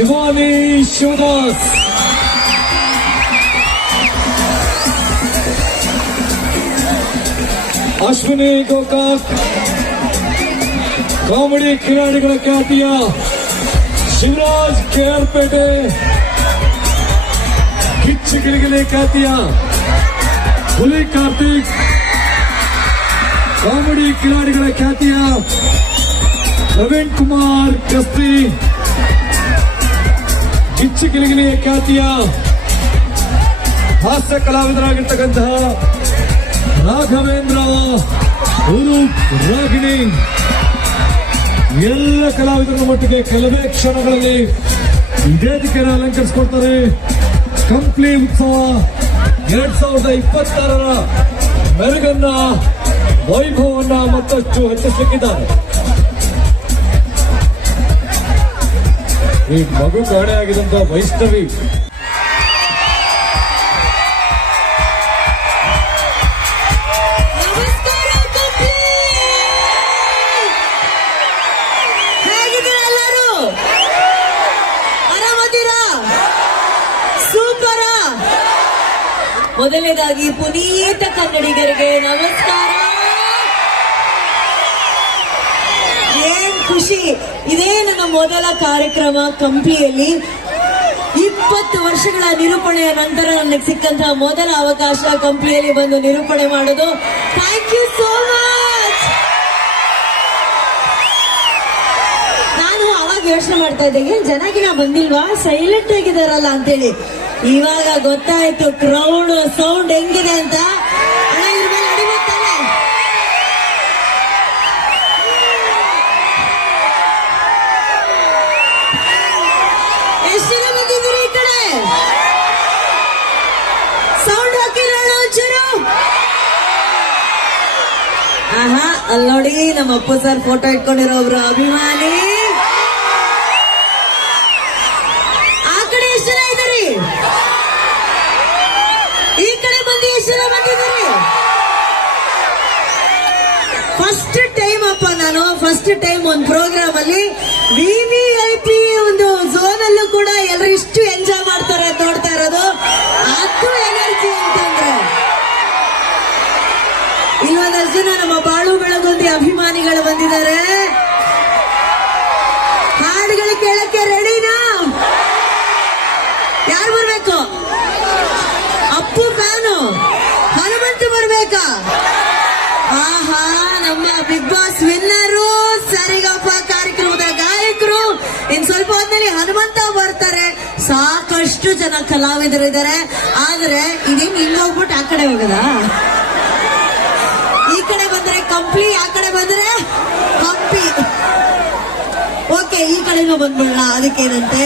Shivani Shivadas, Ashwini Gokak, comedy ಕಿಲಾಡಿಗಳ ಖ್ಯಾತಿಯ ಶಿವರಾಜ್ ಕೆಆರ್ಪೇಟೆ, ಕಿಚ್ಚು ಗಿಲಿಗಿಲಿ ಖ್ಯಾತಿಯ ಹುಲಿ ಕಾರ್ತಿಕ್, ಕಾಮಿಡಿ ಕಿಲಾಡಿಗಳ ಖ್ಯಾತಿಯ ಪ್ರವೀಣ್ ಕುಮಾರ್ ಕಸ್ತಿ, ಕಿಚ್ಚು ಗಿಲಿಗಿಲಿ ಖ್ಯಾತಿಯ ಹಾಸ್ಯ ಕಲಾವಿದರಾಗಿರ್ತಕ್ಕಂತಹ ರಾಘವೇಂದ್ರ ಉರುಫ್ ರಾಗಿಣಿ, ಎಲ್ಲ ಕಲಾವಿದರ ಮಟ್ಟಿಗೆ ಕೆಲವೇ ಕ್ಷಣಗಳಲ್ಲಿ ವೇದಿಕೆಯನ್ನು ಅಲಂಕರಿಸಿಕೊಡ್ತಾರೆ. ಕಂಪ್ಲಿ ಉತ್ಸವ 2026ರ ಮೆರುಗನ್ನ, ವೈಭವವನ್ನ ಮತ್ತಷ್ಟು ಹೆಚ್ಚಿಸಲಿಕ್ಕಿದ್ದಾರೆ. ಈ ಮಗು ಕಾಣೆ ಆಗಿದಂತ ವೈಷ್ಣವಿ ಮೊದಲನೇದಾಗಿ ಪುನೀತ ಕನ್ನಡಿಗರಿಗೆ ನಮಸ್ಕಾರ. ಏನ್ ಖುಷಿ, ಇದೇ ನನ್ನ ಮೊದಲ ಕಾರ್ಯಕ್ರಮ ಕಂಪ್ಲಿಯಲ್ಲಿ. 20 ವರ್ಷಗಳ ನಿರೂಪಣೆಯ ನಂತರ ನನಗೆ ಸಿಕ್ಕಂತಹ ಮೊದಲ ಅವಕಾಶ ಕಂಪ್ಲಿಯಲ್ಲಿ ಬಂದು ನಿರೂಪಣೆ ಮಾಡೋದು. Thank you so much. ನಾನು ಅವಾಗ ಯೋಚನೆ ಮಾಡ್ತಾ ಇದ್ದೆ, ಏನ್ ಜನಗಿನ ಬಂದಿಲ್ವಾ, ಸೈಲೆಂಟ್ ಆಗಿದಾರಲ್ಲ ಅಂತೇಳಿ. ಇವಾಗ ಗೊತ್ತಾಯ್ತು ಕ್ರೌಡ್ ಸೌಂಡ್ ಹೆಂಗಿದೆ ಅಂತ. ಎಷ್ಟು ಜನ ಬಂದಿದ್ದೀರಿ ಈ ಕಡೆ? ಸೌಂಡ್ ಹಾಕಿರೋಣ ಒಂಚೂರು. ಆಹಾ, ಅಲ್ಲಿ ನೋಡಿ ನಮ್ಮ ಅಪ್ಪು ಸರ್ ಫೋಟೋ ಇಟ್ಕೊಂಡಿರೋ ಒಬ್ರು ಅಭಿಮಾನಿ. ಈ ಕಡೆ ಬಂದು ಎಷ್ಟು ಜನ ಬಂದಿದ್ದೀರಿ? ಫಸ್ಟ್ ಟೈಮ್ ಅಪ್ಪ, ನಾನು ಫಸ್ಟ್ ಟೈಮ್ ಒಂದು ಪ್ರೋಗ್ರಾಮ್ ಅಲ್ಲಿ VVIP ಒಂದು ಝೋನ್ ಅಲ್ಲೂ ಕೂಡ ಎಲ್ಲರೂ ಇಷ್ಟು ಎಂಜಾಯ್ ಮಾಡ್ತಾರೆ ನೋಡ್ತಾ ಇರೋದು. ಅದು ಎನರ್ಜಿ ಅಂತಂದ್ರೆ ಇಲ್ಲೊಂದಷ್ಟು ಜನ ನಮ್ಮ ಬಾಳು ಬೆಳಗುಂದಿ ಅಭಿಮಾನಿಗಳು ಬಂದಿದ್ದಾರೆ. ಹಾಡುಗಳು ಕೇಳಕ್ಕೆ ರೆಡಿನಾ? ಯಾರು ಬರ್ಬೇಕು? ಅಪ್ಪು ಫ್ಯಾನು ಹನುಮಂತ ಬರ್ಬೇಕಾ? ಆಹಾ, ನಮ್ಮ ಬಿಗ್ ಬಾಸ್ ವಿನ್ನರು, ಸರಿಗಪ್ಪ ಕಾರ್ಯಕ್ರಮದ ಗಾಯಕರು. ಇನ್ ಸ್ವಲ್ಪ ಹೊತ್ತಲ್ಲಿ ಹನುಮಂತ ಬರ್ತಾರೆ. ಸಾಕಷ್ಟು ಜನ ಕಲಾವಿದರು ಇದ್ದಾರೆ. ಆದ್ರೆ ಇದೇನು ಹಿಂಗ ಹೋಗ್ಬಿಟ್ಟು ಆ ಕಡೆ ಹೋಗದ? ಈ ಕಡೆ ಬಂದ್ರೆ ಕಂಪ್ಲಿ, ಆ ಕಡೆ ಬಂದ್ರೆ ಹಂಪಿ. ಓಕೆ, ಈ ಕಡೆನೂ ಬಂದ್ಬಿಡೋಣ, ಅದಕ್ಕೇನಂತೆ.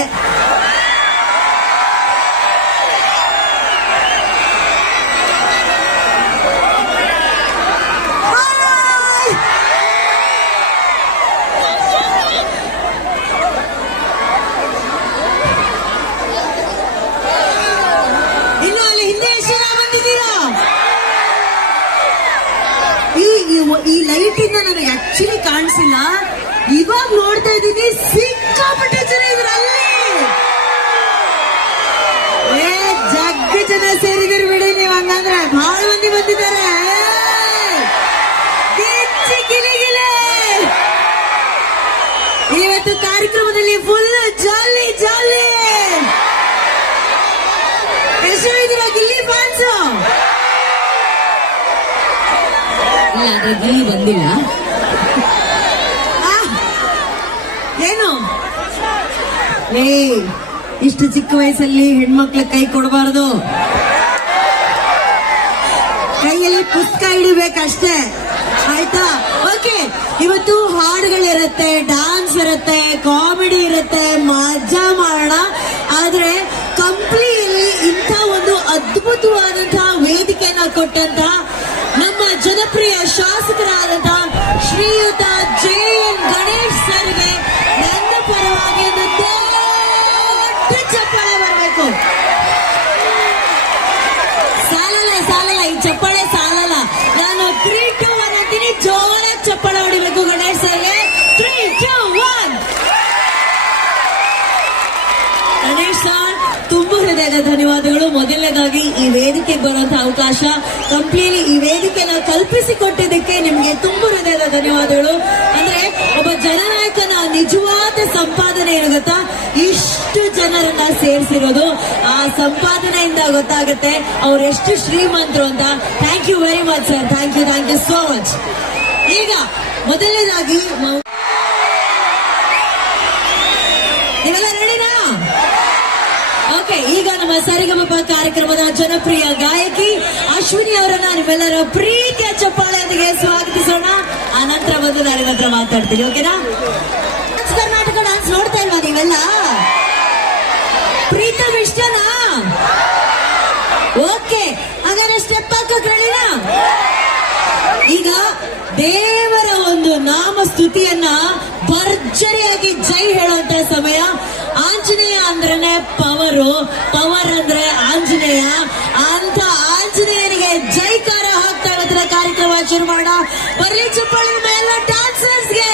ಈ ಲೈಟ್ ಇಂದ ನನಗೆ ಆಕ್ಚುಲಿ ಕಾಣಿಸಿಲ್ಲ, ಇವಾಗ ನೋಡ್ತಾ ಇದ್ದೀನಿ. ಸಿಕ್ಕಾಪಟ್ಟೆ ಜನ ಇದ್ರು ಅಲ್ಲಿ. ಜಗ್ಗ ಜನ ಸೇರಿದಿರಿ ಬಿಡಿ ನೀವು. ಹಂಗಂದ್ರೆ ಬಹಳ ಮಂದಿ ಬಂದಿದ್ದಾರೆ. ಇವತ್ತು ಕಾರ್ಯಕ್ರಮದಲ್ಲಿ ಫುಲ್ ಜಾಲಿ ಜಾಲಿ. ಎಷ್ಟು ಇದ್ದೀರಾ ಗಿಲ್ಲಿ ಫ್ಯಾನ್ಸ್? ಗಿಲ್ಲಿ ಬಂದಿಲ್ಲ. ಏನು ಇಷ್ಟು ಚಿಕ್ಕ ವಯಸ್ಸಲ್ಲಿ ಹೆಣ್ಮಕ್ಳ ಕೈ ಕೊಡಬಾರದು, ಕೈಯಲ್ಲಿ ಪುಸ್ತಕ ಹಿಡಿಬೇಕಷ್ಟೇ, ಆಯ್ತಾ? ಓಕೆ, ಇವತ್ತು ಹಾಡುಗಳಿರುತ್ತೆ, ಡಾನ್ಸ್ ಇರುತ್ತೆ, ಕಾಮಿಡಿ ಇರುತ್ತೆ, ಮಜಾ ಮಾಡೋಣ. ಆದ್ರೆ ಕಂಪ್ಲಿಯಲ್ಲಿ ಇಂಥ ಒಂದು ಅದ್ಭುತವಾದಂತಹ ವೇದಿಕೆಯನ್ನ ಕೊಟ್ಟಂತಹ ನಮ್ಮ ಜನಪ್ರಿಯ ಶಾಸಕರಾದಂತಹ ಶ್ರೀಯುತ JN ಗಣೇಶ್ ಸರ್ಗೆ ನನ್ನ ಪರವಾಗಿ ಒಂದು ದೊಡ್ಡ ಚಪ್ಪಾಳೆ ಬರಬೇಕು. ಸಾಲಲ್ಲ ಈ ಚಪ್ಪಾಳೆ ಸಾಲಲ್ಲ. ನಾನು 3, 2, 1 ಅಂತೀನಿ, ಜೋರಾಗಿ ಚಪ್ಪಾಳೆ ಹೊಡಿಬೇಕು. ಗಣೇಶ್ ಸರ್ಗೆ 3, 2, 1. ಗಣೇಶ್ ಸರ್ ತುಂಬಾ ಹೃದಯದ ಧನ್ಯವಾದಗಳು. ಮೊದಲನೇದಾಗಿ ಈ ವೇದಿಕೆಗೆ ಬರುವಂತಹ ಅವಕಾಶ ಕಂಪ್ಲೀಟ್ಲಿ ಈ ವೇದಿಕೆನ ಕಲ್ಪಿಸಿಕೊಟ್ಟಿದ್ದಕ್ಕೆ ನಿಮ್ಗೆ ತುಂಬಾ ಹೃದಯದ ಧನ್ಯವಾದಗಳು. ಅಂದ್ರೆ ಒಬ್ಬ ಜನನಾಯಕನ ನಿಜವಾದ ಸಂಪಾದನೆ ಏನು ಗೊತ್ತಾ, ಇಷ್ಟು ಜನರನ್ನ ಸೇರಿಸಿರೋದು. ಆ ಸಂಪಾದನೆಯಿಂದ ಗೊತ್ತಾಗುತ್ತೆ ಅವರೆಷ್ಟು ಶ್ರೀಮಂತರು ಅಂತ. Thank you very much sir, thank you so much. ಈಗ ಮೊದಲನೇದಾಗಿ ನೀವೆಲ್ಲ ರೆಡಿನಾ? ಓಕೆ, ಈಗ ನಮ್ಮ ಸರಿಗಮಪ ಕಾರ್ಯಕ್ರಮದ ಜನಪ್ರಿಯ ಗಾಯಕಿ ಅಶ್ವಿನಿ ಅವರನ್ನ ನಿಮ್ಮೆಲ್ಲರ ಪ್ರೀತಿಯ ಚಪ್ಪಾಳೆಯೊಂದಿಗೆ ಸ್ವಾಗತಿಸೋಣ. ಆ ನಂತರ ಬಂದು ನಾನು ನಿಮ್ಮ ಹತ್ರ ಮಾತಾಡ್ತೀನಿ. ಓಕೆನಾ? ಕರ್ನಾಟಕ ಡಾನ್ಸ್ ನೋಡ್ತಾ ಇಲ್ವಾ ನೀವೆಲ್ಲ? ಪ್ರೀತಮ್ ಇಷ್ಟನಾ? ಓಕೆ, ಹಾಗಾದ್ರೆ ಸ್ಟೆಪ್ ಹಾಕೋಕ್ ರೆಡಿನಾ? ಈಗ ದೇವರ ಒಂದು ನಾಮ ಸ್ತುತಿಯನ್ನ ಭರ್ಜರಿಯಾಗಿ ಜೈ ಹೇಳುವಂತ ಸಮಯ. ಆಂಜನೇಯ ಅಂದ್ರೇನೆ ಪವರ್ ಅಂದ್ರೆ ಆಂಜನೇಯ ಅಂತ ಆಂಜನೇಯನಿಗೆ ಜೈಕಾರ ಹಾಕ್ತಾ ಇರೋದ್ರ ಕಾರ್ಯಕ್ರಮ ಶುರು ಮಾಡೋಣ. ಬರ್ಲಿ ಚಪ್ಪಾಳೆ ಮೇಲೆ ಡಾನ್ಸರ್ಸ್ಗೆ.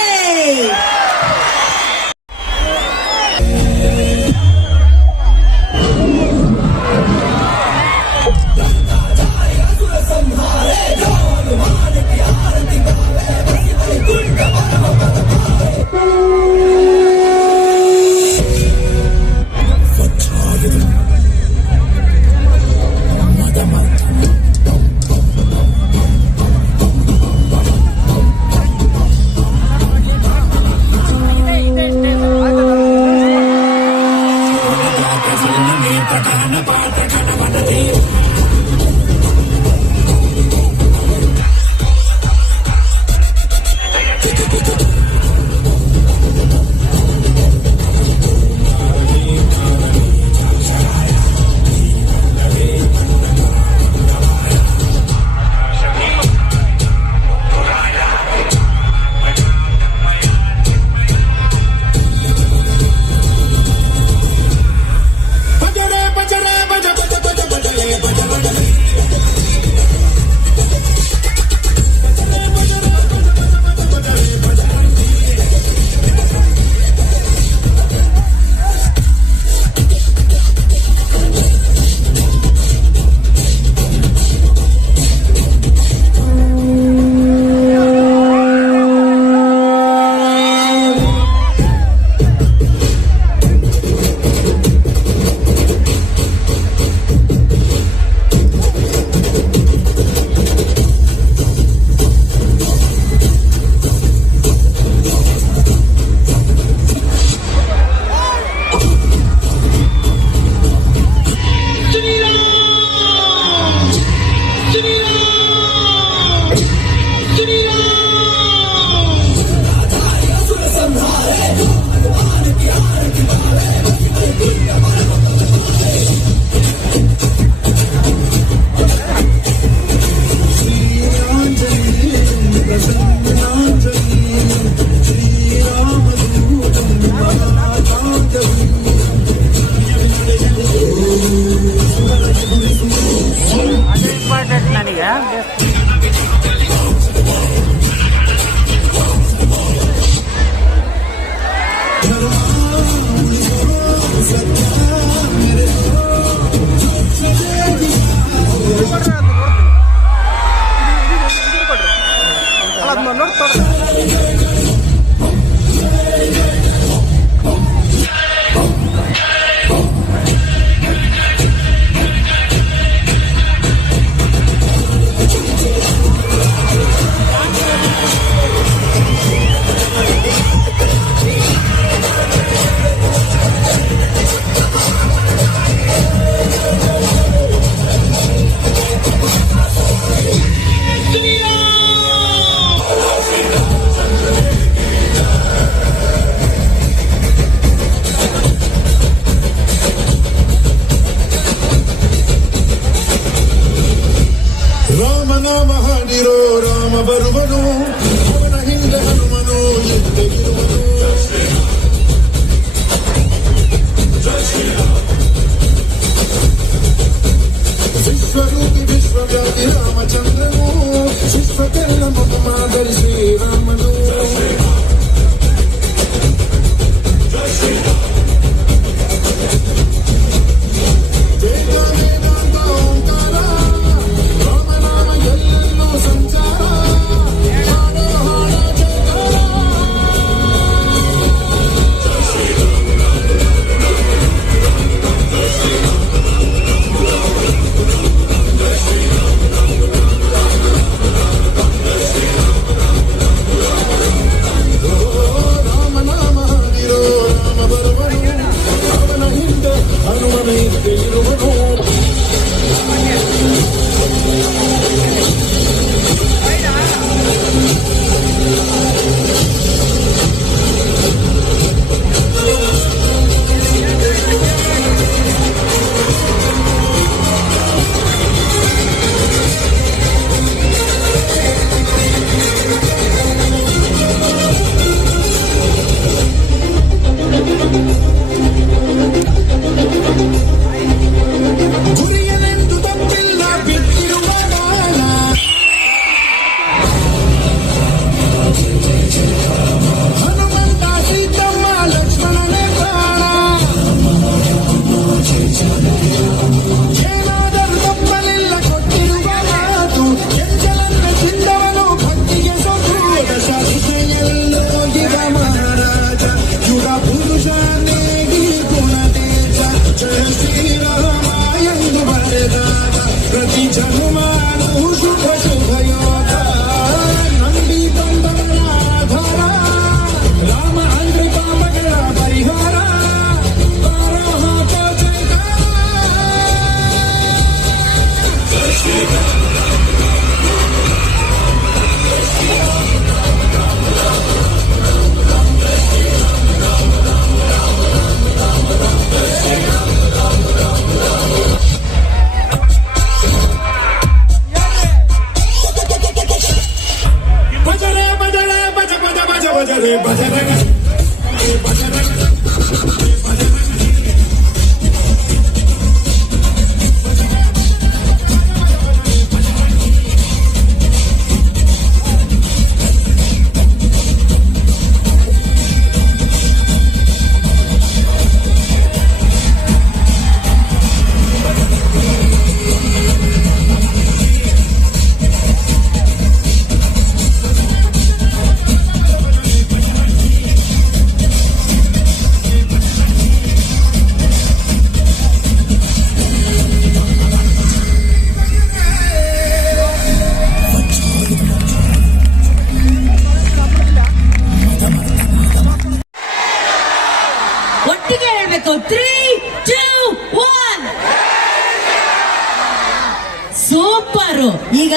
ಸೂಪರ್. ಈಗ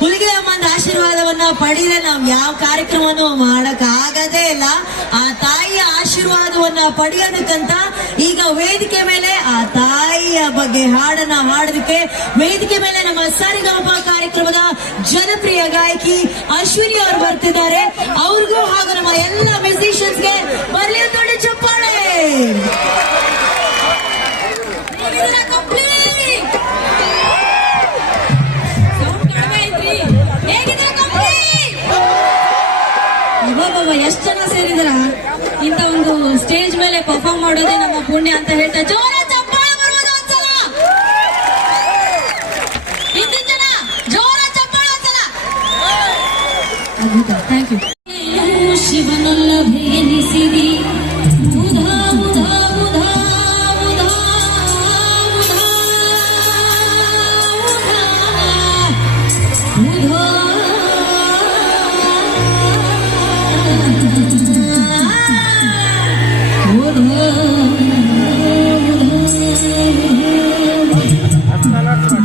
ಹುಲಿಗೆ ಅಮ್ಮನ ಆಶೀರ್ವಾದವನ್ನ ಪಡೆದ್ರೆ ನಾವ್ ಯಾವ ಕಾರ್ಯಕ್ರಮವನ್ನು ಮಾಡಕ್ ಆಗದೇ ಇಲ್ಲ. ಆ ತಾಯಿಯ ಆಶೀರ್ವಾದವನ್ನ ಪಡೆಯೋದಕ್ಕಂತ ಈಗ ವೇದಿಕೆ ಮೇಲೆ ಆ ತಾಯಿಯ ಬಗ್ಗೆ ಹಾಡನ್ನ ಹಾಡೋದಕ್ಕೆ ವೇದಿಕೆ ಮೇಲೆ ನಮ್ಮ ಸರಿಗಮಪ ಕಾರ್ಯಕ್ರಮದ ಜನಪ್ರಿಯ ಗಾಯಕಿ ಅಶ್ವಿನಿ ಅವರು ಬರ್ತಿದ್ದಾರೆ. ಅವ್ರಿಗೂ ಹಾಗೂ ನಮ್ಮ ಎಲ್ಲ ಮ್ಯೂಸಿಷಿಯನ್ಸ್ಗೆ ಬರ್ಲಿ ದೊಡ್ಡ ಚಪ್ಪಾಳೆ. ಎಷ್ಟು ಜನ ಸೇರಿದ್ರ ಇಂತ ಒಂದು ಸ್ಟೇಜ್ ಮೇಲೆ ಪರ್ಫಾರ್ಮ್ ಮಾಡೋದೇ ನಮ್ಮ ಪುಣ್ಯ ಅಂತ ಹೇಳ್ತಾ ಜೋರ ಚಪ್ಪಾಳೆ ಬರ್ಬೋದು ಒಂದ್ಸಲ. ಹಿಂದಿನ ಜನ ಜೋರ ಚಪ್ಪಾಳೆ ಒಂದ್ಸಲ. ಅದ್ಭುತ, ಥ್ಯಾಂಕ್ ಯು. ಶಿವನೊಲ್ಲಭೆ ಎನಿಸಿದಿ ಬುಧಾ ಬುಧಾ ಬುಧಾ ಬುಧಾ ಬುಧಾ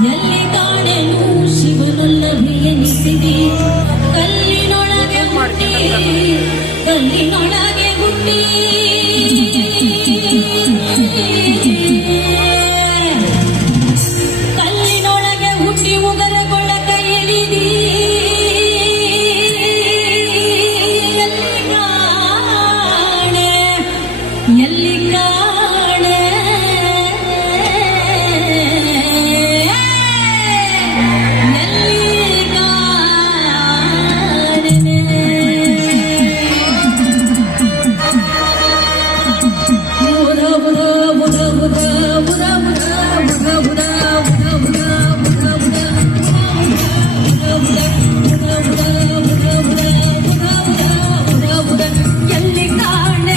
ಎಲ್ಲಿ ಕಾಣೆನು ಶಿವನೊಲ್ಲಭೆ ಎನಿಸಿದಿ ಕಲ್ಲಿನೊಳಗೆ ಹುಟ್ಟಿ ಕಲ್ಲಿನೊಳಗೆ ಹುಟ್ಟಿ ಕಲ್ಲಿನೊಳಗೆ ಹುಟ್ಟಿ ಉಗರಗೊಳ್ಳಕ ಇಳಿದಿ ಎಲ್ಲಿ ಕಾಣೆ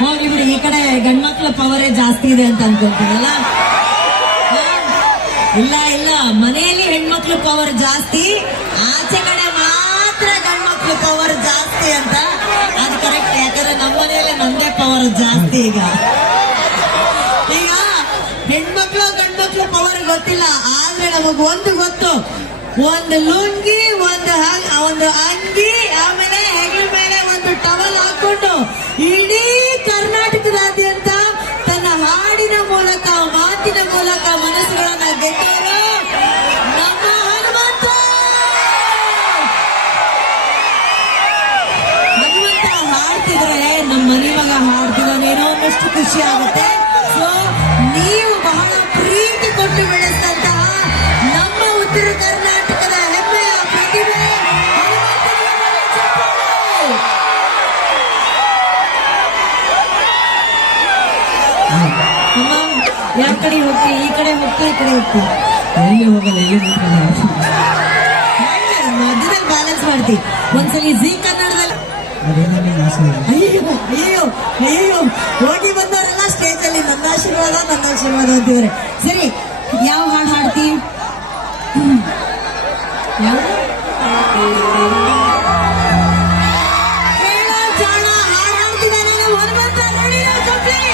ಹೋಗ್ಲಿ ಬಿಡಿ, ಈ ಕಡೆ ಗಂಡ್ಮಕ್ಳ ಪವರೇ ಜಾಸ್ತಿ ಇದೆ ಅಂತ ಅನ್ಕೊಂತೀನಲ್ಲ. ಇಲ್ಲ ಇಲ್ಲ, ಮನೆಯಲ್ಲಿ ಹೆಣ್ಮಕ್ಳು ಪವರ್ ಜಾಸ್ತಿ, ಆಚೆ ಕಡೆ ಮಾತ್ರ ಗಂಡ್ಮಕ್ಳು ಪವರ್ ಜಾಸ್ತಿ ಅಂತ. ಅದು ಕರೆಕ್ಟ್, ಯಾಕಂದ್ರೆ ನಮ್ಮ ಮನೆಯಲ್ಲಿ ನಂದೇ ಪವರ್ ಜಾಸ್ತಿ. ಈಗ ಹೆಣ್ಮಕ್ಳು ಗಂಡ್ಮಕ್ಳು ಪವರ್ ಗೊತ್ತಿಲ್ಲ, ಆದ್ರೆ ನಮಗ್ ಒಂದು ಗೊತ್ತು, ಒಂದು ಲುಂಗಿ, ಒಂದು ಅಂಗಿ, ಆಮೇಲೆ ಹೆಗಲ ಮೇಲೆ ಒಂದು ಟವಲ್ ಹಾಕೊಂಡು ಇಡೀ ಕರ್ನಾಟಕದಾದ್ಯಂತ ತನ್ನ ಹಾಡಿನ ಮೂಲಕ, ಮಾತಿನ ಮೂಲಕ ಮನಸ್ಸುಗಳನ್ನ ಗೆದ್ದವರು ನಮ್ಮ ಹನುಮಂತ. ಹಾಡ್ತಿದ್ರೆ ನಮ್ಮ ಮನೆ ಮಗ ಹಾಡ್ತಿದ್ದಾನೇನೋ ಅನ್ನಷ್ಟು ಖುಷಿ ಆಗುತ್ತೆ. ಸೊ ನೀವು ಬಹಳ ಪ್ರೀತಿ ಕೊಟ್ಟು ಬೆಳೆಸಿದಂತಹ ನಮ್ಮ ಉತ್ತರ ಕರ್ನಾಟಕದ ಹೆಮ್ಮೆಯ ಪ್ರತಿಭೆ ಹನುಮಂತನಿಗೆ ಕಡೆ ಹೋಗ್ತಿ, ಈ ಕಡೆ ಹೋಗ್ತಿ, ಈ ಕಡೆ ಹೋಗ್ತಿ. ಎಲ್ಲಿ ಹೋಗಲ್ಲ, ಎಲ್ಲಿ ನಿಂತ್ಕೊಳ್ಳಲ್ಲ. ಮಧ್ಯದಲ್ಲಿ ಬ್ಯಾಲೆನ್ಸ್ ಮಾಡ್ತಿ. ಒಂದ್ಸಲಿ ಜೀ ಕನ್ನಡದಲ್ಲಿ ಅದೆಲ್ಲ ನಿಮ್ಮ ಆಸೆ ಇದೆ. ಅಯ್ಯೋ ಅಯ್ಯೋ ಅಯ್ಯೋ ಹೋಗಿ ಬಂದವರೆಲ್ಲ ಸ್ಟೇಜ್ ಅಲ್ಲಿ ನನ್ನ ಆಶೀರ್ವಾದ ಅಂತಿದ್ದಾರೆ. ಸರಿ, ಯಾವ ಹಾಡು ಹಾಡ್ತಿ? ಯಾವ್ದು? ಜಾಣ ಹಾಡು ಹಾಡ್ತಿದ್ದಾನೆ. ಹನುಮಂತ ನೋಡಿ ಚಪ್ಪಲಿ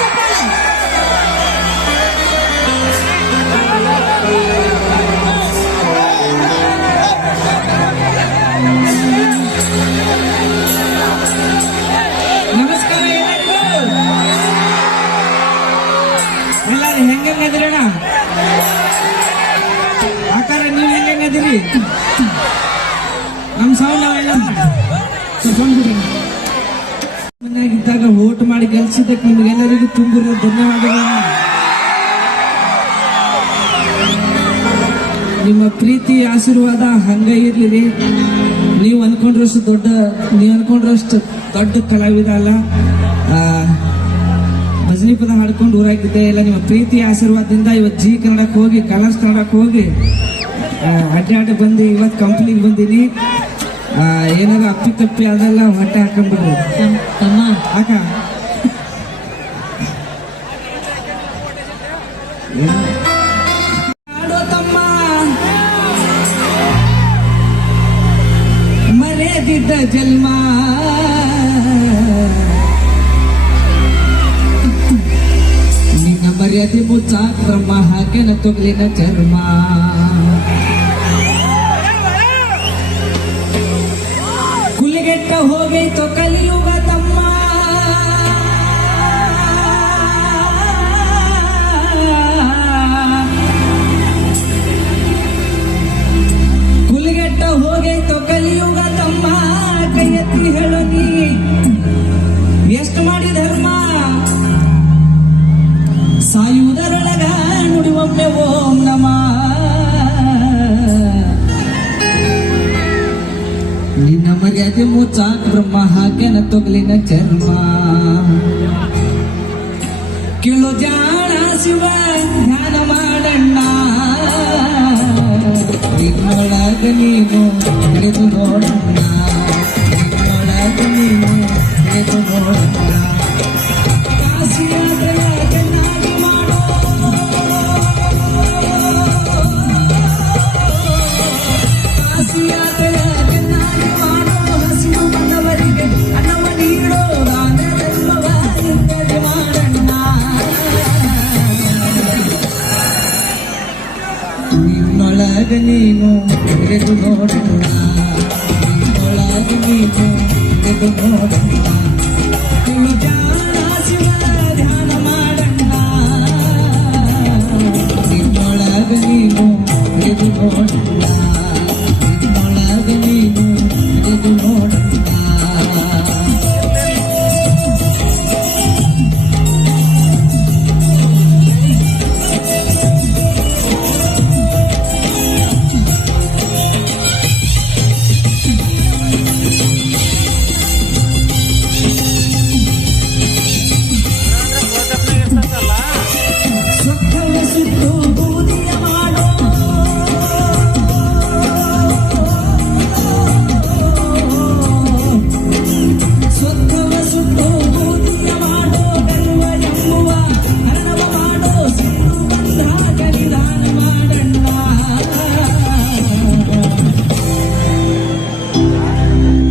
ಚಪ್ಪಾಳೆ. ನಮಸ್ಕಾರ ಎಲ್ಲರೂ ಹೆಂಗದಿರಣ? ಆಕಾರ ನೀವು ಹೆಂಗದಿರಿ? ನಮ್ಮ ಸೌಂಡ್ ನಾವೆಲ್ಲ ಮನೆಯಾಗಿದ್ದಾಗ ವೋಟ್ ಮಾಡಿ ಗೆಲ್ಸಿದ್ದಕ್ಕೆ ನಿಮಗೆಲ್ಲರಿಗೂ ತುಂಬಿರೋ ಧನ್ಯವಾದಗಳು. ನಿಮ್ಮ ಪ್ರೀತಿ ಆಶೀರ್ವಾದ ಹಂಗ ಇರ್ಲಿ. ನೀವು ಅನ್ಕೊಂಡ್ರಷ್ಟು ದೊಡ್ಡ ಕಲಾವಿದ ಅಲ್ಲ. ಭಜನಿ ಪದ ಹಾಡ್ಕೊಂಡು ಊರಾಗಿದ್ದೆ. ಇಲ್ಲ, ನಿಮ್ಮ ಪ್ರೀತಿ ಆಶೀರ್ವಾದದಿಂದ ಇವತ್ತು ಜಿ ಕನ್ನಡಕ್ಕೆ ಹೋಗಿ, ಕಲರ್ಸ್ ಕನ್ನಡಕ್ಕೆ ಹೋಗಿ ಅಡ್ಡಾಡಿ ಬಂದು ಇವತ್ತು ಕಂಪ್ನಿಗೆ ಬಂದೀನಿ. ಏನಾದ್ರು ಅಪ್ಪಿ ತಪ್ಪಿ ಅದೆಲ್ಲ ಹೊಟ್ಟೆ ಹಾಕೊಂಡ್ಬಿಡ್ರಿ ತಮ್ಮ. ಅಕ್ಕ. ಆಡೋ ತಮ್ಮ ಮರೆದಿದ್ದ ಜನ್ಮ, ನಿನ್ನ ಮರ್ಯಾದೆ ಮುಚ್ಚಾಕ ಬ್ರಹ್ಮ ಹಾಕೆನ ತೊಗಲಿನ ಚರ್ಮ. ಕುಲಿಗೆಟ್ಟ ಹೋಗೈತೋ ಕಲಿಯುಗ ತಮ್ಮ, ಕುಲಿಗೆಟ್ಟ ಹೋಗೈತೋ ಕಲಿಯುಗ ತಮ್ಮ. ಕೈ ಎತ್ತಿ ಹೇಳೋ ನೀ ಎಷ್ಟು ಮಾಡಿ ಧರ್ಮ, ಸಾಯುವುದರೊಳಗ ನುಡಿವೊಮ್ಮೆ ಓಂ ನಮ. ನಿನ್ನ ಮರ್ಯಾದೆ ಮುಚ್ಚಾಕ ಬ್ರಹ್ಮ ಹಾಕೆನ ತೊಗಲಿನ ಚರ್ಮ. ಕೇಳೋ ಜಾಣ ಶಿವ ಧ್ಯಾನ ಮಾಡಣ್ಣ, ನಿನ್ನೊಳಗ ನೀನು ಹಿಡಿದು ನೋಡಣ್ಣ, ನಿನ್ನೊಳಗ ನೀನು ಹಿಡಿದು ನೋಡಣ್ಣ. ಕಾಶಿಯಾದರ ಚೆನ್ನಾಗಿ ಮಾಡೋ, ಕಾಶಿಯಾದರ ಚೆನ್ನಾಗಿ ಮಾಡೋ. ಹಸಿವು ಬಂದವರಿಗೆ ಅನ್ನವ ನೀಡೋ, ದಾನ ಧರ್ಮವ ನಿನ್ನದೆ ಮಾಡಣ್ಣ. ನಿನ್ನೊಳಗ ನೀನು ಹಿಡಿದು ನೋಡಣ್ಣ, ನಿನ್ನೊಳಗ ನೀನು ಹಿಡಿದು ನೋಡಣ್ಣ. ನೀನು ಜಾಣ ಶಿವ ಧ್ಯಾನ ಮಾಡಣ್ಣ, ನಿನ್ನೊಳಗ ನೀನು ಹಿಡಿದು ನೋಡಣ್ಣ, ನಿನ್ನೊಳಗ ನೀನು ಹಿಡಿದು ನೋಡಣ್ಣ. ಸ್ವತ್ತವ ಸುತ್ತು ಬೂದಿಯ ಮಾಡೋ, ಸ್ವತ್ತವ ಸುತ್ತು ಬೂದಿಯ ಮಾಡೋ. ಗರ್ವ ಎಂಬುವ ಹರಣವ ಮಾಡೋ, ಸಿಟ್ಟು ಬಂದಾಗ ನಿಧಾನ ಮಾಡಣ್ಣ.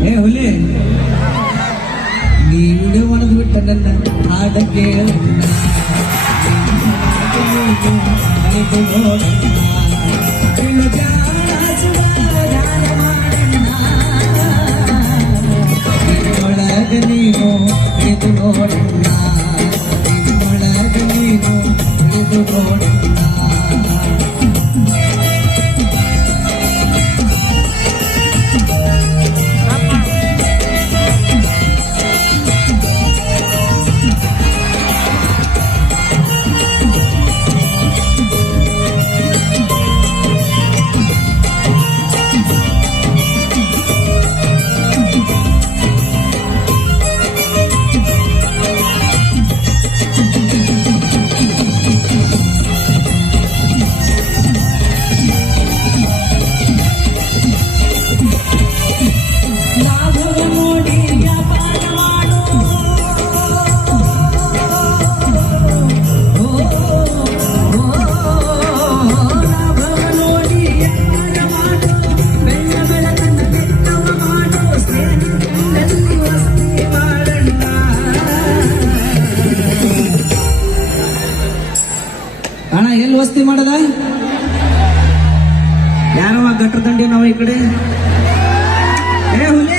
ಏ ಹುಲಿ, ನೀ ವಿಡಿಯೋ ಮಾಡೋದು ಬಿಟ್ಟ ನನ್ನ ಹಾಡ ಕೇಳಣ್ಣ, ಹಿಡಿದು ನೋಡಣ್ಣ. ನಿನ್ನ ಜಾಣ ಶಿವ ಧ್ಯಾನ ಮಾಡಣ್ಣ, ನಿನ್ನೊಳಗ ನೀನು ಹಿಡಿದು ನೋಡಣ್ಣ, ನಿನ್ನೊಳಗ ನೀನು ಹಿಡಿದು ನೋಡಣ್ಣ. ಯಾರವ ಗಟ್ರ ದಂಡಿ ನಾವ ಈ ಕಡೆ ಏ ಹುಲಿ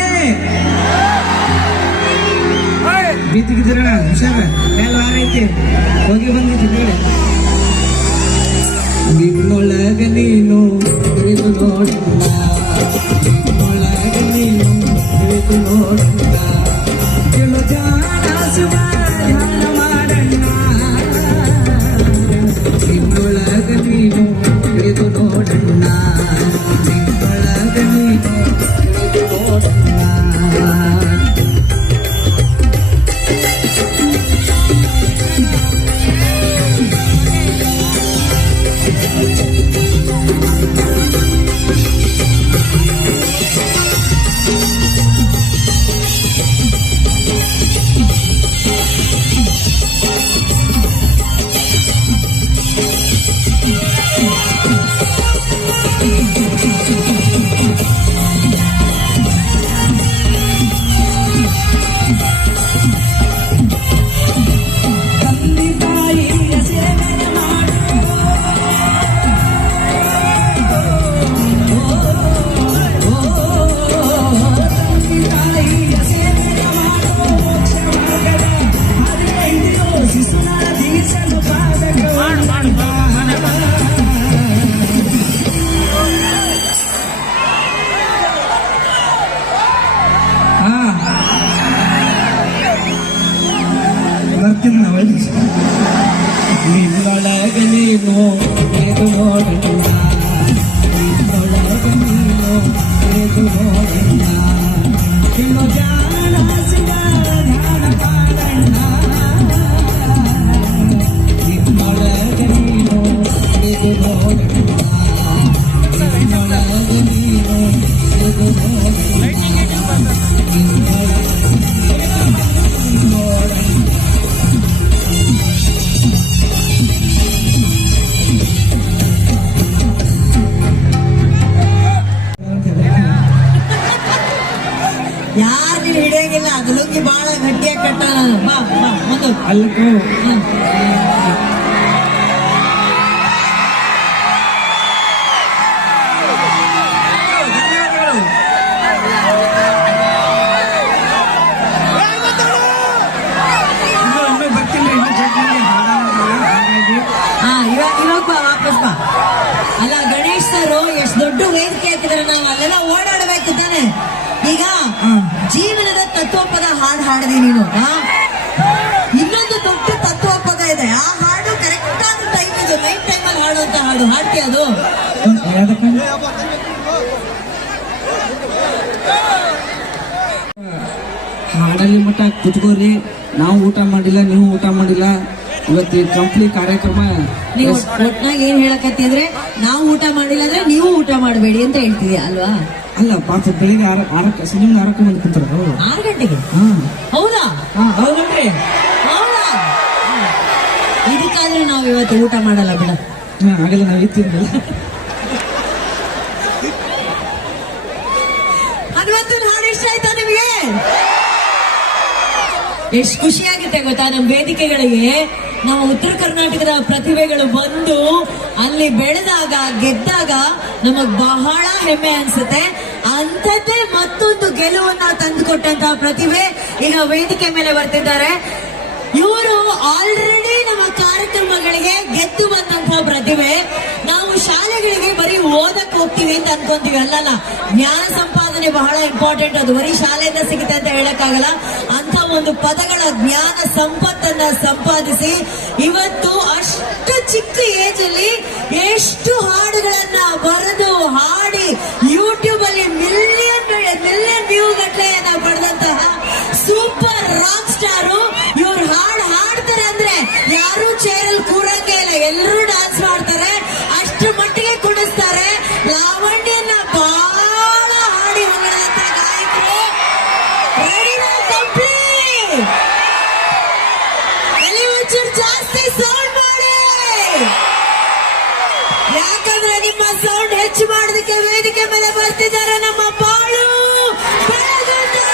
ಬೀತಿಗಿದ್ದೀರ ಹುಷಾರ ಮೇಲೆ ವಾರ ಐತಿ ಹೋಗಿ ಬಂದಿದ್ದಿ ನೋಡಿ ನಿನ್ನೊಳಗ ನೀನು ತಿಳಿದು ನೋಡಿಲ್ಲ ನಿನ್ನೊಳಗ ನೀನು ತಿಳಿದು ನೋಡಿಲ್ಲ ಕೆಲ ಜಾಣ ಸುಮ ಧ್ಯಾನ ಮಾಡಣ್ಣ ನಿನ್ನೊಳಗ ನೀನು ತಿಳಿದು ನೋಡಣ್ಣ ನಿನ್ನೊಳಗ ನೀನು ತಿಳಿದು ನೋಡಣ್ಣ ಬರ್ತೀನಿ ನಾವು ನಿನ್ನೊಳಗ ನೀನು ಎದು ನೋಡಣ್ಣ ನಿನ್ನೊಳಗ ನೀನು ಎದು ನೋಡಣ್ಣ ಇನ್ನು ಜಾಣ ಸುಮ ಧ್ಯಾನ ಮಾಡಣ್ಣ ನಿನ್ನೊಳಗ ನೀನು ಎದು ನೋಡಣ್ಣ ನಿನ್ನೊಳಗ ನೀನು ಎದು ನೋಡಣ್ಣ ಯಾರು ನೀವು ಹಿಡಿಯಂಗಿಲ್ಲ ಅದು ಲುಂಗಿ ಬಾಳ ಗಟ್ಟಿಯಾಗಿ ಕಟ್ಟ ಬಾ ಬಾ ಮುಂದೆ ಅಲ್ಲಕ್ಕೂ ಇವಾಗ ಬಾ ವಾಪಸ್ ಬಾ ಅಲ್ಲ ಗಣೇಶ್ ಸರ್ ಎಷ್ಟು ದೊಡ್ಡ ವೇದಿಕೆ ಹಾಕಿದ್ರೆ ನಾವು ಅಲ್ಲೆಲ್ಲ ಓಡಾಡಬೇಕು ತಾನೆ ಈಗ ಜೀವನದ ತತ್ವಪದ ಹಾಡು ಹಾಡಿದಿ ನೀನು ಇನ್ನೊಂದು ದೊಡ್ಡ ತತ್ವಪದ ಇದೆ ಆ ಹಾಡು ಕರೆಕ್ಟ್ ಆದ ಟೈಮ್ ಇದು ನೈಟ್ ಟೈಮಲ್ಲಿ ಹಾಡುವಂತ ಹಾಡು ಹಾಡ್ತೀಯ ಅದು ಹಾಡಲ್ಲಿ ಮಟ್ಟ ಕುತ್ಕೋರಿ ನಾವು ಊಟ ಮಾಡಿಲ್ಲ ನೀವು ಊಟ ಮಾಡಿಲ್ಲ ಇವತ್ತು ಈ ಕಂಪ್ಲೀಟ್ ಕಾರ್ಯಕ್ರಮ ನೀವು ಒಟ್ನಾಗ ಏನ್ ಹೇಳಕತ್ತಿ ಅಂದ್ರೆ ನಾವು ಊಟ ಮಾಡಿಲ್ಲ ಅಂದ್ರೆ ನೀವು ಊಟ ಮಾಡಬೇಡಿ ಅಂತ ಹೇಳ್ತೀಯ ಅಲ್ವಾ ಅಲ್ಲ ಪಾಪ ಬೆಳಿಗ್ಗೆ 6 ಮಂದಿ ಕುಂತಾರ 6 ಗಂಟೆಗೆ ಹೌದಾ ಹೌದಲ್ರಿ ಹೌದಾ ಇದಕ್ಕಾದ್ರೆ ನಾವು ಇವತ್ತು ಊಟ ಮಾಡಲ್ಲ ಬಿಡ ಆಗಲ್ಲ ನಾವು ಇತ್ತಿಲ್ಲ ಹನುಮಂತನ ಹಾಡು ಇಷ್ಟ ಆಯ್ತಾ ನಿಮಗೆ ಎಷ್ಟು ಖುಷಿಯಾಗುತ್ತೆ ಗೊತ್ತಾ ನಮ್ಮ ವೇದಿಕೆಗಳಿಗೆ ನಮ್ಮ ಉತ್ತರ ಕರ್ನಾಟಕದ ಪ್ರತಿಭೆಗಳು ಬಂದು ಅಲ್ಲಿ ಬೆಳೆದಾಗ ಗೆದ್ದಾಗ ನಮಗ್ ಬಹಳ ಹೆಮ್ಮೆ ಅನ್ಸುತ್ತೆ ಅಂಥದ್ದೇ ಮತ್ತೊಂದು ಗೆಲುವನ್ನ ತಂದುಕೊಟ್ಟಂತಹ ಪ್ರತಿಭೆ ಈಗ ವೇದಿಕೆ ಮೇಲೆ ಬರ್ತಿದ್ದಾರೆ ಇವರು ಆಲ್ರೆಡಿ ನಮ್ಮ ಕಾರ್ಯಕ್ರಮಗಳಿಗೆ ಗೆದ್ದು ಬಂದಂತಹ ಪ್ರತಿಭೆ ನಾವು ಶಾಲೆಗಳಿಗೆ ಬರೀ ಓದಕ್ ಹೋಗ್ತೀವಿ ಅಂತ ಅನ್ಕೊಂತೀವಿ ಅಲ್ಲಲ್ಲ ಜ್ಞಾನ ಸಂಪಾದನೆ ಬಹಳ ಇಂಪಾರ್ಟೆಂಟ್ ಅದು ಬರೀ ಶಾಲೆಯಿಂದ ಸಿಗುತ್ತೆ ಅಂತ ಹೇಳಕ್ಕಾಗಲ್ಲ ಅಂತ ಒಂದು ಪದಗಳ ಜ್ಞಾನ ಸಂಪತ್ತನ್ನ ಸಂಪಾದಿಸಿ ಇವತ್ತು ಅಷ್ಟು ಚಿಕ್ಕ ಏಜ್ ಅಲ್ಲಿ ಎಷ್ಟು ಹಾಡುಗಳನ್ನ ಬರೆದು ಹಾಡಿ ಯೂಟ್ಯೂಬ್ ಅಲ್ಲಿ ಮಿಲಿಯನ್ ವ್ಯೂ ಗಟ್ಟಲೆ ನಾವು ಪಡೆದಂತಹ ಸೂಪರ್ ರಾಕ್ ಸ್ಟಾರು ಇವ್ರು ಹಾಡು ಹಾಡ್ತಾರೆ ಅಂದ್ರೆ ಯಾರು ಚೇರಲ್ಲಿ ಕೂಡಂಗೆ ಇಲ್ಲ ಎಲ್ಲರೂ ಡಾನ್ಸ್ ಮಾಡ್ತಾರೆ ಅಷ್ಟರ ಮಟ್ಟಿಗೆ ಕುಣಿಸ್ತಾರೆ ಲಾವಣ್ಯನ ಬಹಳ ಹಾಡಿ ಹೊಗಳಂತ ಗಾಯಕರು ಕಂಪ್ಲೀಟ್ ಅಲ್ಲಿ ಒಂಚೂರು ಜಾಸ್ತಿ ಸೌಂಡ್ ಮಾಡಿ ಯಾಕಂದ್ರೆ ನಿಮ್ಮ ಸೌಂಡ್ ಹೆಚ್ಚು ಮಾಡೋದಕ್ಕೆ ವೇದಿಕೆ ಮೇಲೆ ಬರ್ತಿದ್ದಾರೆ ನಮ್ಮ ಬಾಳು ಬೆಳಗುಂದಿ.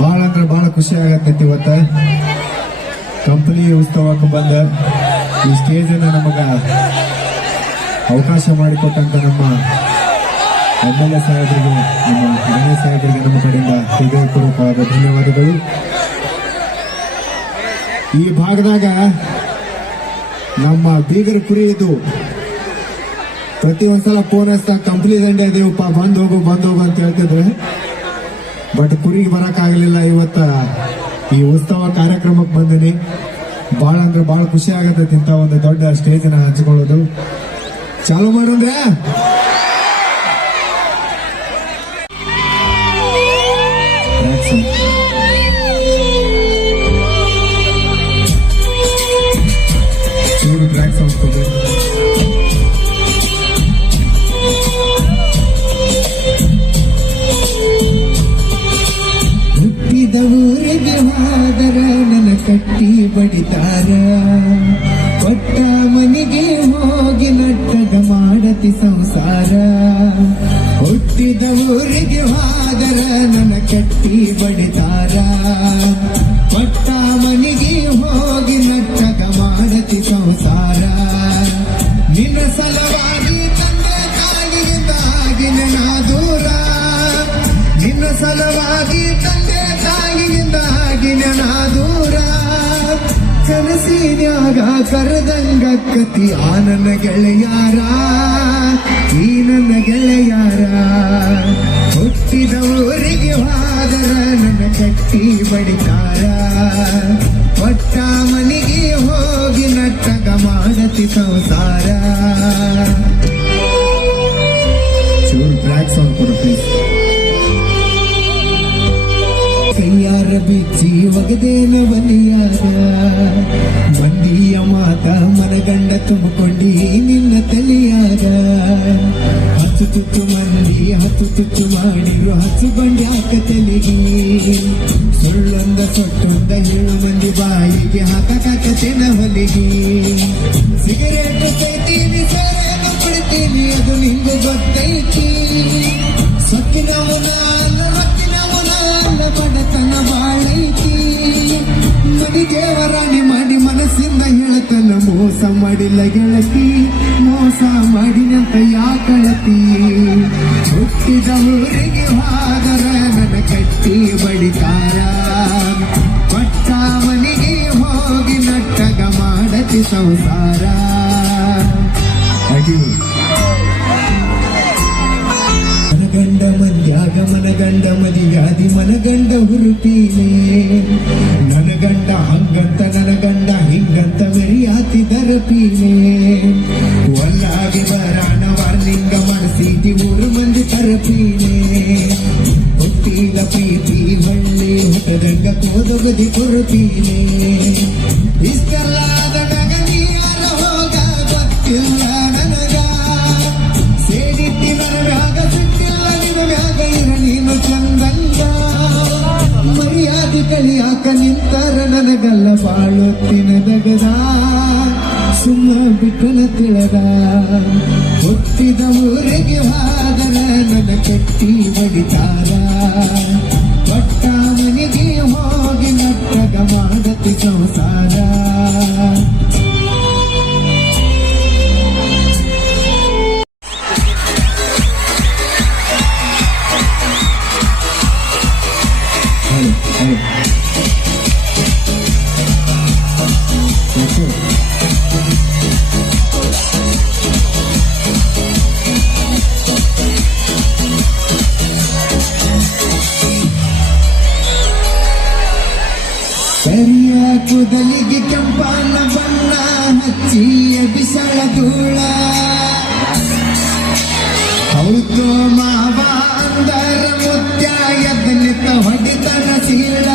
ಭಾಳ ಅಂದ್ರೆ ಭಾಳ ಖುಷಿ ಆಗತ್ತೈತಿ ಇವತ್ತ ಕಂಪನಿ ಉತ್ಸವಕ್ಕೆ ಬಂದ ಈ ಸ್ಟೇಜನ್ನು ನಮಗೆ ಅವಕಾಶ ಮಾಡಿಕೊಟ್ಟಂತ ನಮ್ಮ MLA ಸಾಹೇಬರಿಗೆ, ನಮ್ಮ ಗಣೇಶ್ ಸಾಹೇಬರಿಗೆ ನಮ್ಮ ಕಡೆಯಿಂದ ಹೃದಯಪೂರ್ವಕವಾದ ಧನ್ಯವಾದಗಳು. ಈ ಭಾಗದಾಗ ನಮ್ಮ ಬೀಗರ ಕುರಿ ಇದು ಪ್ರತಿ ಒಂದ್ಸಲ ಫೋನ್ ಹಚ್ತಾ ಕಂಪ್ನಿ ದಂಡೆ ಇದೇವಪ್ಪ ಬಂದ್ ಹೋಗು ಅಂತ ಹೇಳ್ತಿದ್ರು. ಬಟ್ ಕುರಿಗೆ ಬರಕ್ಕಾಗಲಿಲ್ಲ. ಇವತ್ತ ಈ ಉತ್ಸವ ಕಾರ್ಯಕ್ರಮಕ್ಕೆ ಬಂದಿನಿ. ಭಾಳ ಅಂದ್ರೆ ಭಾಳ ಖುಷಿ ಆಗತ್ತೈತಿ ಇಂಥ ಒಂದು ದೊಡ್ಡ ಸ್ಟೇಜ್ ಹಂಚಿಕೊಳ್ಳೋದು. ಚಾಲು ಮಾಡೋಣ್ರೆ. ಟ್ರ್ಯಾಕ್ ಸಾಂಗ್ ಕೊಡ್ರಿ. ಹುಟ್ಟಿದ ಊರಿಗೆ ಹೋದರ ನನ್ನ ಕಟ್ಟಿ ಬಡಿತಾರ, ಕೊಟ್ಟ ಮನೆಗೆ ಹೋಗಿ ನಟ್ಟಗ ಮಾಡತಿ ಸಂಸಾರ. ಹುಟ್ಟಿದ ಊರಿಗೆ ಹೋದರ ನನ್ನ ಕಟ್ಟಿ ಬಡಿತಾರ, ಕೊಟ್ಟ ಮನೆಗೆ ಹೋಗಿ ನಟ್ಟಗ ಮಾಡತಿ ಸಂಸಾರ. ನಿನ್ನ ಸಲವಾಗಿ ತಂದೆ ತಾಯಿಯಿಂದಾಗಿನ ನಾ ದೂರ, ನಿನ್ನ ಸಲವಾಗಿ ತಂದೆ ತಾಯಿಯಿಂದಾಗಿನ ನಾ ದೂರ. ಕನಸಿನ್ಯಾಗ ಕರೆದಂಗ ಕತಿ ಆ ನನ್ನ ಗೆಳೆಯಾರ, ಈ ನನ್ನ ಗೆಳೆಯಾರ. ಹುಟ್ಟಿದ ಊರಿಗೆ ಹೋದರ ನನ್ನ ಕಟ್ಟಿ ಬಡಿತಾರ, ಕೊಟ್ಟ ಮನೆಗೆ ಹೋಗಿ ನಟ್ಟಗ ಮಾಡತಿ ಸಂಸಾರ. ಚೂರು ಟ್ರ್ಯಾಕ್ ಸಾಂಗ್ ಕೊಡು ಪ್ಲೀಸ್. ಕೈಯಾರ ಬಿಚ್ಚಿ ಒಗದೇನ ಬಲಿಯಾದ, ಮಂದಿಯ ಮಾತ ಮನಗಂಡ ತುಂಬಿಕೊಂಡಿ ನಿನ್ನ ತಲಿಯಾಗ. ಹತ್ತು ತುತ್ತು ಮಂದಿ ಹತ್ತು ತುತ್ತು ಮಾಡಿರು, ಹಚ್ಚು ಬಂಡಿ ಹಾಕ ತಲಿಗೆ. ಸುಳ್ಳೊಂದ ಸೊಟ್ಟೊಂದ 7 ಮಂದಿ ಬಾಯಿಗೆ ಹಾಕತೇನ ಹೊಲಿಗೆ. ಸಿಗರೇಟ್ ಸೈತೀನಿ ಸೇರೇನ ಬಿಡ್ತೀನಿ, ಅದು ನಿಂಗು ಗೊತ್ತೈತಿ. ಸೊಕ್ಕಿನವನ ಬಡತನ ಬಾಳೈತಿ. ಮನಿ ದೇವರಾಣಿ ಮಾಡಿ ಮನಸ್ಸಿಂದ ಹೇಳ್ತನ, ಮೋಸ ಮಾಡಿಲ್ಲ ಗೆಳತಿ, ಮೋಸ ಮಾಡಿನಂತ ಯಾಕಳತಿ. ಹುಟ್ಟಿದ ಊರಿಗೆ ಹೋದರ ನನ್ನ ಕಟ್ಟಿ ಬಡಿತಾರ, ಕೊಟ್ಟ ಮನೆಗೆ ಹೋಗಿ ನಟ್ಟಗ ಮಾಡತಿ ಸಂಸಾರ. ಅಡಿ ಮನಗಂಡ ಮಂದ್ಯಾಗ ಮನಗಂಡ ಮದಿಯಾದಿ ಮನಗಂಡ ಹುರುಪೀನೆ. ನನಗಂಡ ಹಂಗಂತ ನನಗಂಡ ಹಿಂಗಂತ ಮೆರಿಯಾತಿದರ ಪೀನೆ. ಒಲ್ಲಾಗಿ ಬರಾಣ ವಾರ್ನಿಂಗ ಮಾಡಿಸಿದಿ 3 ಮಂದಿ ತರಪೀನೆ. ಹುಟ್ಟಿದ ಪ್ರೀತಿ ಹೊಳ್ಳಿ ಹುಟ್ಟದಂಗ ಕೋದೊಗದಿ ಕುರುಪೀನೆ. ಇಷ್ಟಲ್ಲಾದ ನಗನಿ ಯಾರ ಹೋಗ ಗೊತ್ತಿಲ್ಲ ನನಗ, ಸೇರಿಟ್ಟಿ ನನಗಾಗ ಸಿಟ್ಟಿಲ್ಲ ನಿನಗಾಗ ಇರ ನೀನು ಚಂದಂಗ. ಮರ್ಯಾದೆ ಕಲಿಯಾಕ ನಿಂತರ ನನಗಲ್ಲ ಬಾಳೊತ್ತಿನ ದಗದ, ಸುಮ್ಮ ಬಿಟ್ಟನ ತಿಳದ. ಹುಟ್ಟಿದ ಊರಿಗೆ ಹೋದರ ನನ್ನ ಕಟ್ಟಿ ಬಡಿತಾರ, ಕೊಟ್ಟ ಮನೆಗೆ ಹೋಗಿ ನಟ್ಟಗ ಮಾಡತಿ ಸಂಸಾರ. ಕರಿಯ ಕೂದಲಿಗೆ ಕೆಂಪನ ಬಣ್ಣ ಹಚ್ಚಿ ಬಿಸಳ ಧೂಳ. ಹೌದು ಮಾವ ಅಂದರ ಮುತ್ಯ ಎದ್ದನಿತ್ತ ಹೊಡಿತನ ಸೀಳ.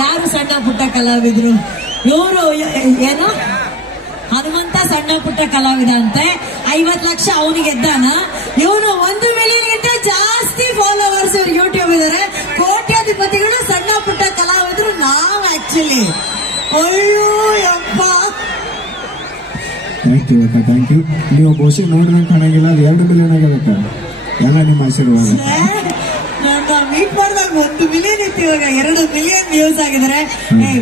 ಯಾರು ಸಣ್ಣ ಪುಟ್ಟ ಕಲಾವಿದ್ರು? ಇವರು ಏನು ಹನುಮಂತ ಸಣ್ಣ ಪುಟ್ಟ ಕಲಾವಿದ ಅಂತೆ. 50 ಲಕ್ಷ ಅವನಿಗೆ ಗೆದ್ದಾನ. ಇವನು 1 ಮಿಲಿಯನ್ಗಿಂತ ಜಾಸ್ತಿ ಫಾಲೋವರ್ಸ್ ಇವ್ರು ಯೂಟ್ಯೂಬ್ ಇದಾರೆ. ಕೋಟ್ಯಾಧಿಪತಿಗಳು ಸಣ್ಣ ಪುಟ್ಟ ಕಲಾವಿದ್ರು ನಾವ್ ಆಕ್ಚುಲಿ. ಅಯ್ಯೋ ಯಪ್ಪ, ಥ್ಯಾಂಕ್ ಯು ಅಕ್ಕ, ಥ್ಯಾಂಕ್ ಯು. ನೀವು ಬಹುಶಃ ನೋಡಿದಂಗೆ ಕಾಣಂಗಿಲ್ಲ, ಅದು 2 ಮಿಲಿಯನ್ ಆಗ್ಯದಕ್ಕ. ಎಲ್ಲ ನಿಮ್ಮ ಆಶೀರ್ವಾದ. ನನ್ನ ಮೀಟ್ ಮಾಡಿದಾಗ 1 ಮಿಲಿಯನ್ ಇತ್ತು, ಇವಾಗ 2 ಮಿಲಿಯನ್ ವ್ಯೂಸ್ ಆಗಿದ್ದಾರೆ.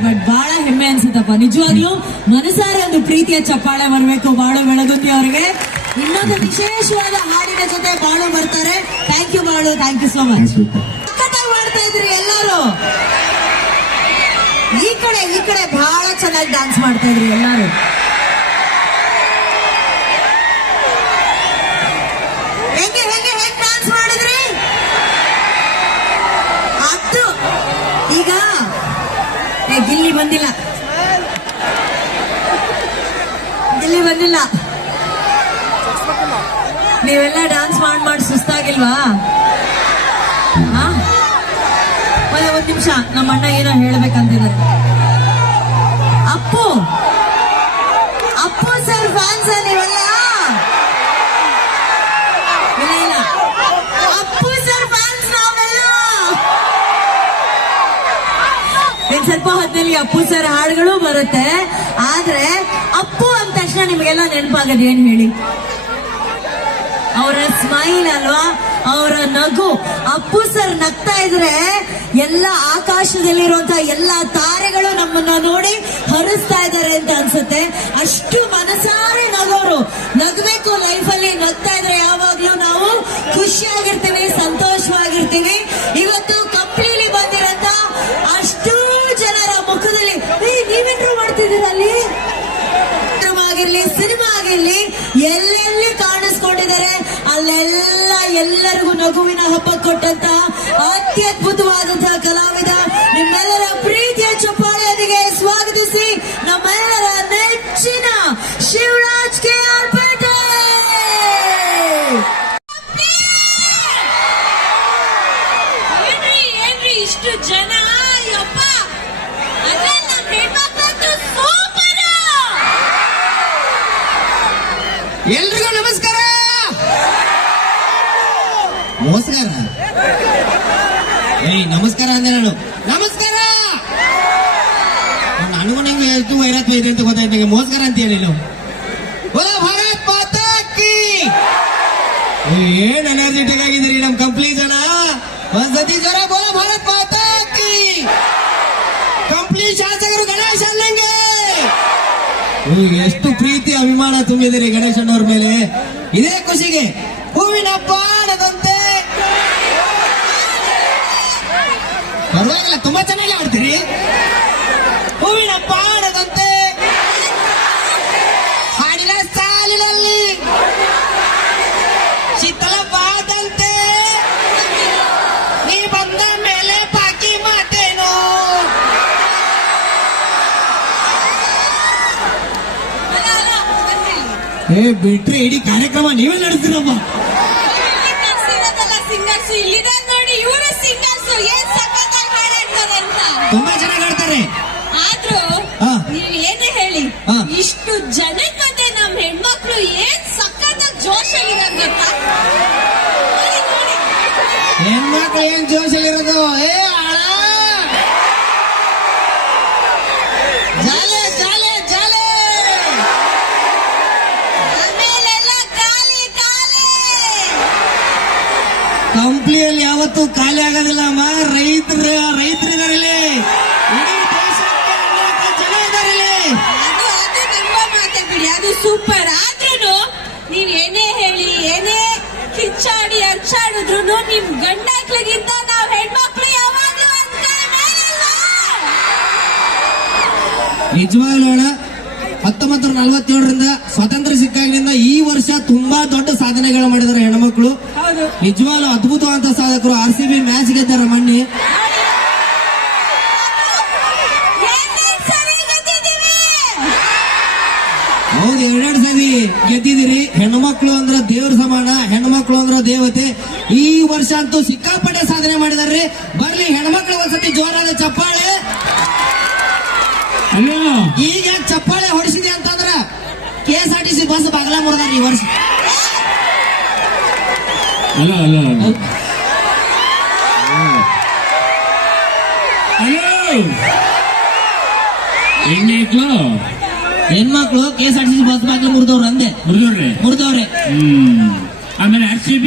ಬಟ್ ಬಹಳ ಹೆಮ್ಮೆ ಅನ್ಸುತ್ತಪ್ಪ ನಿಜವಾಗ್ಲೂ. ಮನಸಾರೆ ಒಂದು ಪ್ರೀತಿಯ ಚಪ್ಪಾಳೆ ಬರಬೇಕು ಬಾಳು ಬೆಳಗುತ್ತಿ ಅವರಿಗೆ. ಇನ್ನೊಂದು ವಿಶೇಷವಾದ ಹಾಡಿನ ಜೊತೆ ಬಾಳು ಬರ್ತಾರೆ. ಥ್ಯಾಂಕ್ ಯು ಬಾಳು, ಥ್ಯಾಂಕ್ ಯು ಸೋ ಮಚ್. ಸಖತ್ತಾಗಿ ಮಾಡ್ತಾ ಇದ್ರಿ ಎಲ್ಲರೂ. ಈ ಕಡೆ ಬಹಳ ಚೆನ್ನಾಗಿ ಡ್ಯಾನ್ಸ್ ಮಾಡ್ತಾ ಇದ್ರಿ ಎಲ್ಲರೂ. ಹೆಂಗೆ ಡ್ಯಾನ್ಸ್ ಮಾಡಿದ್ರಿ? ಅದು ಈಗ ಗಿಲ್ಲಿ ಬಂದಿಲ್ಲ. ನೀವೆಲ್ಲ ಡ್ಯಾನ್ಸ್ ಮಾಡಿ ಸುಸ್ತಾಗಿಲ್ವಾ? ಮತ್ತೆ 1 ನಿಮಿಷ, ನಮ್ಮ ಅಣ್ಣ ಏನೋ ಹೇಳ್ಬೇಕಂತಿದ್ದಾರೆ. ಅಪ್ಪು ಸರ್ ಫ್ಯಾನ್ಸ್ ನೀವೆಲ್ಲ? ಇಲ್ಲ, ಅಪ್ಪು ಸರ್ ಫ್ಯಾನ್ಸ್ ನಾವೆಲ್ಲ. ಇನ್ ಸ್ವಲ್ಪ ಹೊತ್ತಿನಲ್ಲಿ ಅಪ್ಪು ಸರ್ ಹಾಡುಗಳು ಬರುತ್ತೆ. ಆದ್ರೆ ಅಪ್ಪು ಅಂದ ತಕ್ಷಣ ನಿಮಗೆಲ್ಲ ನೆನಪಾಗದು ಏನ್ ಹೇಳಿ? ಅವರ ಸ್ಮೈಲ್ ಅಲ್ವಾ, ಅವರ ನಗು. ಅಪ್ಪು ಸರ್ ನಗ್ತಾ ಇದ್ರೆ ಎಲ್ಲ ಆಕಾಶದಲ್ಲಿರುವಂತ ಎಲ್ಲ ತಾರೆಗಳು ನಮ್ಮನ್ನ ನೋಡಿ ಹರಿಸ್ತಾ ಇದ್ದಾರೆ ಅಂತ ಅನ್ಸುತ್ತೆ. ಅಷ್ಟು ಮನಸಾರೆ ನಗೋರು. ನಗಬೇಕು ಲೈಫಲ್ಲಿ. ನಗ್ತಾ ಇದ್ರೆ ಯಾವಾಗ್ಲೂ ನಾವು ಖುಷಿಯಾಗಿರ್ತೀವಿ, ಸಂತೋಷವಾಗಿರ್ತೀವಿ. ಇವತ್ತು ಕಂಪ್ಲೀಲಿ ಬಂದಿರಂತ ಅಷ್ಟು ಜನರ ಮುಖದಲ್ಲಿ ನೀವೇನ್ರು ಮಾಡ್ತಿದ್ದೀರ ಅಲ್ಲಿ? ಆಗಿರ್ಲಿ, ಸಿನಿಮಾ ಆಗಿರ್ಲಿ, ಎಲ್ಲೆಲ್ಲಿ ಕಾಣಿಸ್ಕೊಂಡಿದ್ದಾರೆ ಅಲ್ಲೆಲ್ಲ ಎಲ್ಲರಿಗೂ ನಗುವಿನ ಹಬ್ಬ ಕೊಟ್ಟಂತ ಅತ್ಯದ್ಭುತವಾದಂತಹ ಕಲಾವಿದ. ನಿಮ್ಮೆಲ್ಲರ ಪ್ರೀತಿಯ ಚಪ್ಪಾಳೆಯೊಂದಿಗೆ ಸ್ವಾಗತಿಸಿ ನಮ್ಮೆಲ್ಲರ ನೆಚ್ಚಿನ ಶಿವರಾಜ್ KR ಪೇಟೆ. ಏನ್ರಿ ಇಷ್ಟು ಜನ? ಯಪ್ಪ, ಎಲ್ರಿಗೂ ನಮಸ್ಕಾರ. ನಮಸ್ಕಾರ ಅಂದೆ ನಾನು. ನಮಸ್ಕಾರ ನನಗೂ ನಂಗೆ ಎಷ್ಟು ವೈರತ್ವ ಇದೆ ಅಂತ ಗೊತ್ತಾಯ್ತು. ನಂಗೆ ಮೋಸ್ಕರ ಅಂತ ಹೇಳಿ ಭಾರತ್ ಮಾತಾ ಕೀ. ಏನ್ ಎನರ್ಜೆಟಿಕ್ ಆಗಿದ್ದೀರಿ ನಮ್ ಕಂಪ್ನಿ ಜನ. ಒಂದ್ಸತಿ ಜನ ಬೋಲ ಭಾರತ್ ಮಾತಾ ಕೀ. ಕಂಪ್ನಿ ಶಾಸಕರು ಗಣೇಶ್ ಅನ್ನಂಗೆ ಎಷ್ಟು ಪ್ರೀತಿ ಅಭಿಮಾನ ತುಂಬಿದಿರಿ ಗಣೇಶಣ್ಣವ್ರ ಮೇಲೆ. ಇದೇ ಖುಷಿಗೆ ಹೂವಿನ ಬಾಣದಂತೆ. ಪರವಾಗಿಲ್ಲ, ತುಂಬಾ ಚೆನ್ನಾಗಿ ಆಡ್ತೀರಿ. ಹೂವಿನ ಬಾಣದಂತೆ ಹಾಡಿನ ಸಾಲಿನಲ್ಲಿ ಶೀತಲವಾದಂತೆ ನೀ ಬಂದ ಮೇಲೆ ಬಾಕಿ ಮಾತೇನೋ. ಬಿಟ್ರೆ ಇಡೀ ಕಾರ್ಯಕ್ರಮ ನೀವೇ ನಡೆಸ್ತೀರಮ್ಮ. ಸಿಂಗರ್ಸ್ ಇಲ್ಲಿದ್ದಾರೆ ನೋಡಿ, ಇವರು ಸಿಂಗರ್ಸ್ ಏನ್ ಸಖತ್ತಾಗಿ ಹಾಡ್ತಾರೆ ಅಂತ. ತುಂಬಾ ಚೆನ್ನಾಗಿ ಆಡ್ತಾರೆ. ಆದ್ರೂ ನೀವ್ ಏನೇ ಹೇಳಿ, ಇಷ್ಟು ಜನದ ಮಧ್ಯೆ ನಮ್ ಹೆಣ್ಮಕ್ಳು ಏನ್ ಸಖತ್ತಾಗಿ ಜೋಶಲ್ಲಿರೋದು ಗೊತ್ತಾ? ಹೆಣ್ಮಕ್ಳು ಏನ್ ಜೋಶಲ್ಲಿರೋದು? ಜಾಲೆ ಜಾಲೆ ಜಾಲೆ. ಆಮೇಲೆಲ್ಲ ಖಾಲಿ ಖಾಲಿ. ಕಂಪ್ನಿಯಲ್ಲಿ ಯಾವತ್ತೂ ಖಾಲಿ ಆಗೋದಿಲ್ಲ ಅಮ್ಮ. ರೈತರಿದಾರಲ್ಲಿ, ಇಡೀ ದೇಶಕ್ಕೆ ಅನೇಕ ಜನ ಇದಾರಲ್ಲಿ. ಅದು ನಿಮ್ಮ ಮಾತೆ ಬಿಡಿ, ಅದು ಸೂಪರ್. ಆದ್ರೂ ನೀವ್ ಏನೇ ಹೇಳಿ, ಏನೇ ಕಿಚ್ಚಾಡಿ ಅರ್ಚಾಡಿದ್ರು ನಿಮ್ ಗಂಡಾಕ್ಳಿಗಿಂತ ನಾವ್ ಹೆಣ್ಮಕ್ಳು ಯಾವಾಗ್ಲೂ ಒಂದ್ ಕೈ ಮೇಲಲ್ವಾ? ನಿಜವಾಗ್ಲೂ 1947ರಿಂದ ಸ್ವಾತಂತ್ರ್ಯ ಸಿಕ್ಕಾಗಿನಿಂದ ಈ ವರ್ಷ ತುಂಬಾ ದೊಡ್ಡ ಸಾಧನೆಗಳು ಮಾಡಿದ್ದಾರೆ ಹೆಣ್ಮಕ್ಳು. ನಿಜವಾಗ್ಲೂ ಅದ್ಭುತವಾದ ಸಾಧಕರು. RCB ಮ್ಯಾಚ್ ಗೆದ್ದಾರ ಮೊನ್ನೆ. ಹೌದು, 2 ಸರಿ ಗೆದ್ದಿದ್ದೀರಿ. ಹೆಣ್ಮಕ್ಳು ಅಂದ್ರ ದೇವ್ರ ಸಮಾನ, ಹೆಣ್ಮಕ್ಳು ಅಂದ್ರ ದೇವತೆ. ಈ ವರ್ಷ ಅಂತೂ ಸಿಕ್ಕಾಪಟ್ಟೆ ಸಾಧನೆ ಮಾಡಿದಾರ್ರಿ. ಬರ್ಲಿ ಹೆಣ್ಮಕ್ಳು ಒಂದ್ಸತಿ ಜೋರಾದ ಚಪ್ಪಾಳೆ. ಅಲ್ಲ ಈಗ ಚಪ್ಪಾಳೆ ಹೊಡಿಸಿದೆ ಅಂತಂದ್ರ KSRTC ಬಸ್ ಬಾಗಲ ಮುರಿದಾರ ಈ ವರ್ಷ. ಅಲ್ಲ ಅಲ್ಲ ಅಲ್ಲ ಹೆಣ್ಮಕ್ಳು ಹೆಣ್ಮಕ್ಳು KSRTC ಬಸ್ ಬಾಗ್ಲ ಮುರಿದವ್ರು ಅಂದೆ. ಮುರಿದವ್ರೆ. ಆಮೇಲೆ RCB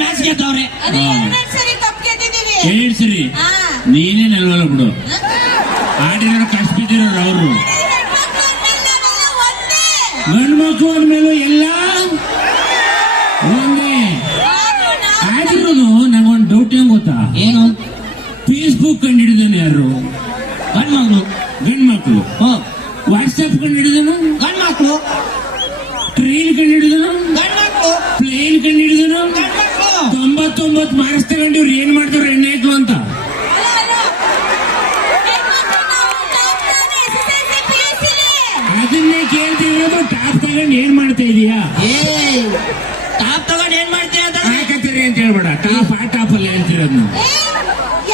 ಮ್ಯಾಚ್ ಗೆದ್ದವ್ರೆ. ಅದು ಎರಡ್ ಸರಿ ಕಪ್ ಗೆದ್ದಿದೀವಿ. 2 ಸರಿ. ಹಾ. ನೀನೇ ನಲ್ವಲ್ಲ ಬಿಡು, ಆಡಿರೋ ಕಷ್ಟ ಬಿದ್ದಿರೋರು ಅವರು. ಹೆಣ್ಮಕ್ಳು ಅಂದ್ಮೇಲೆ ನಾವೆಲ್ಲ ಒಂದೇ. ಗಂಡು ಮಕ್ಕಳು ಅಂದ್ಮೇಲೂ ಎಲ್ಲ ಒಂದೇ. ಆದ್ರೂ ನಾವು ಆಡಿರೋದು ನಂಗೊಂದು ಡೌಟ್ ಏನ್ ಗೊತ್ತಾ? ಏನು? ಫೇಸ್ಬುಕ್ ಕಂಡು ಹಿಡಿದಾನೆ ಯಾರು? ಗಂಡು ಮಕ್ಕಳು. ವಾಟ್ಸ್ಆಪ್ ಕಂಡು ಹಿಡಿದನು ಗಂಡ್ಮಕ್ಳು. ಟ್ರೈನ್ ಕಂಡು ಹಿಡಿದನು ಗಂಡ್ಮಕ್ಳು. ಪ್ಲೇನ್ ಕಂಡು ಹಿಡಿದನು. ಗಂಡ್ಮಕ್ಳು. 99 ಮಾರ್ಕ್ಸ್ ತಗೊಂಡು ಇವ್ರು ಏನ್ ಮಾಡ್ತಾರೆ ಹೆಣ್ಣಾಯ್ತು ಅಂತ. ಹೆಣ್ಮಕ್ಳು ನಾವು ಟಾಪ್ ತಾನೆ SSLC PUC ಲಿ. ಅದನ್ನೇ ಕೇಳ್ತಿರೋದು. ಟಾಪ್ ತಗೊಂಡು ಏನ್ ಮಾಡ್ತಾ ಇದೀಯಾ? ಟಾಪ್ ತಗೊಂಡ್ ಏನ್ ಮಾಡ್ತೀಯ ಅಂತ ಹಾಕತ್ತೀರಿ ಅಂತ ಹೇಳ್ಬೇಡ. ಟಾಪ್ ಆ ಟಾಪ್ ಅಲ್ಲಿ ಹೇಳ್ತಿರೋದು ನಾವು.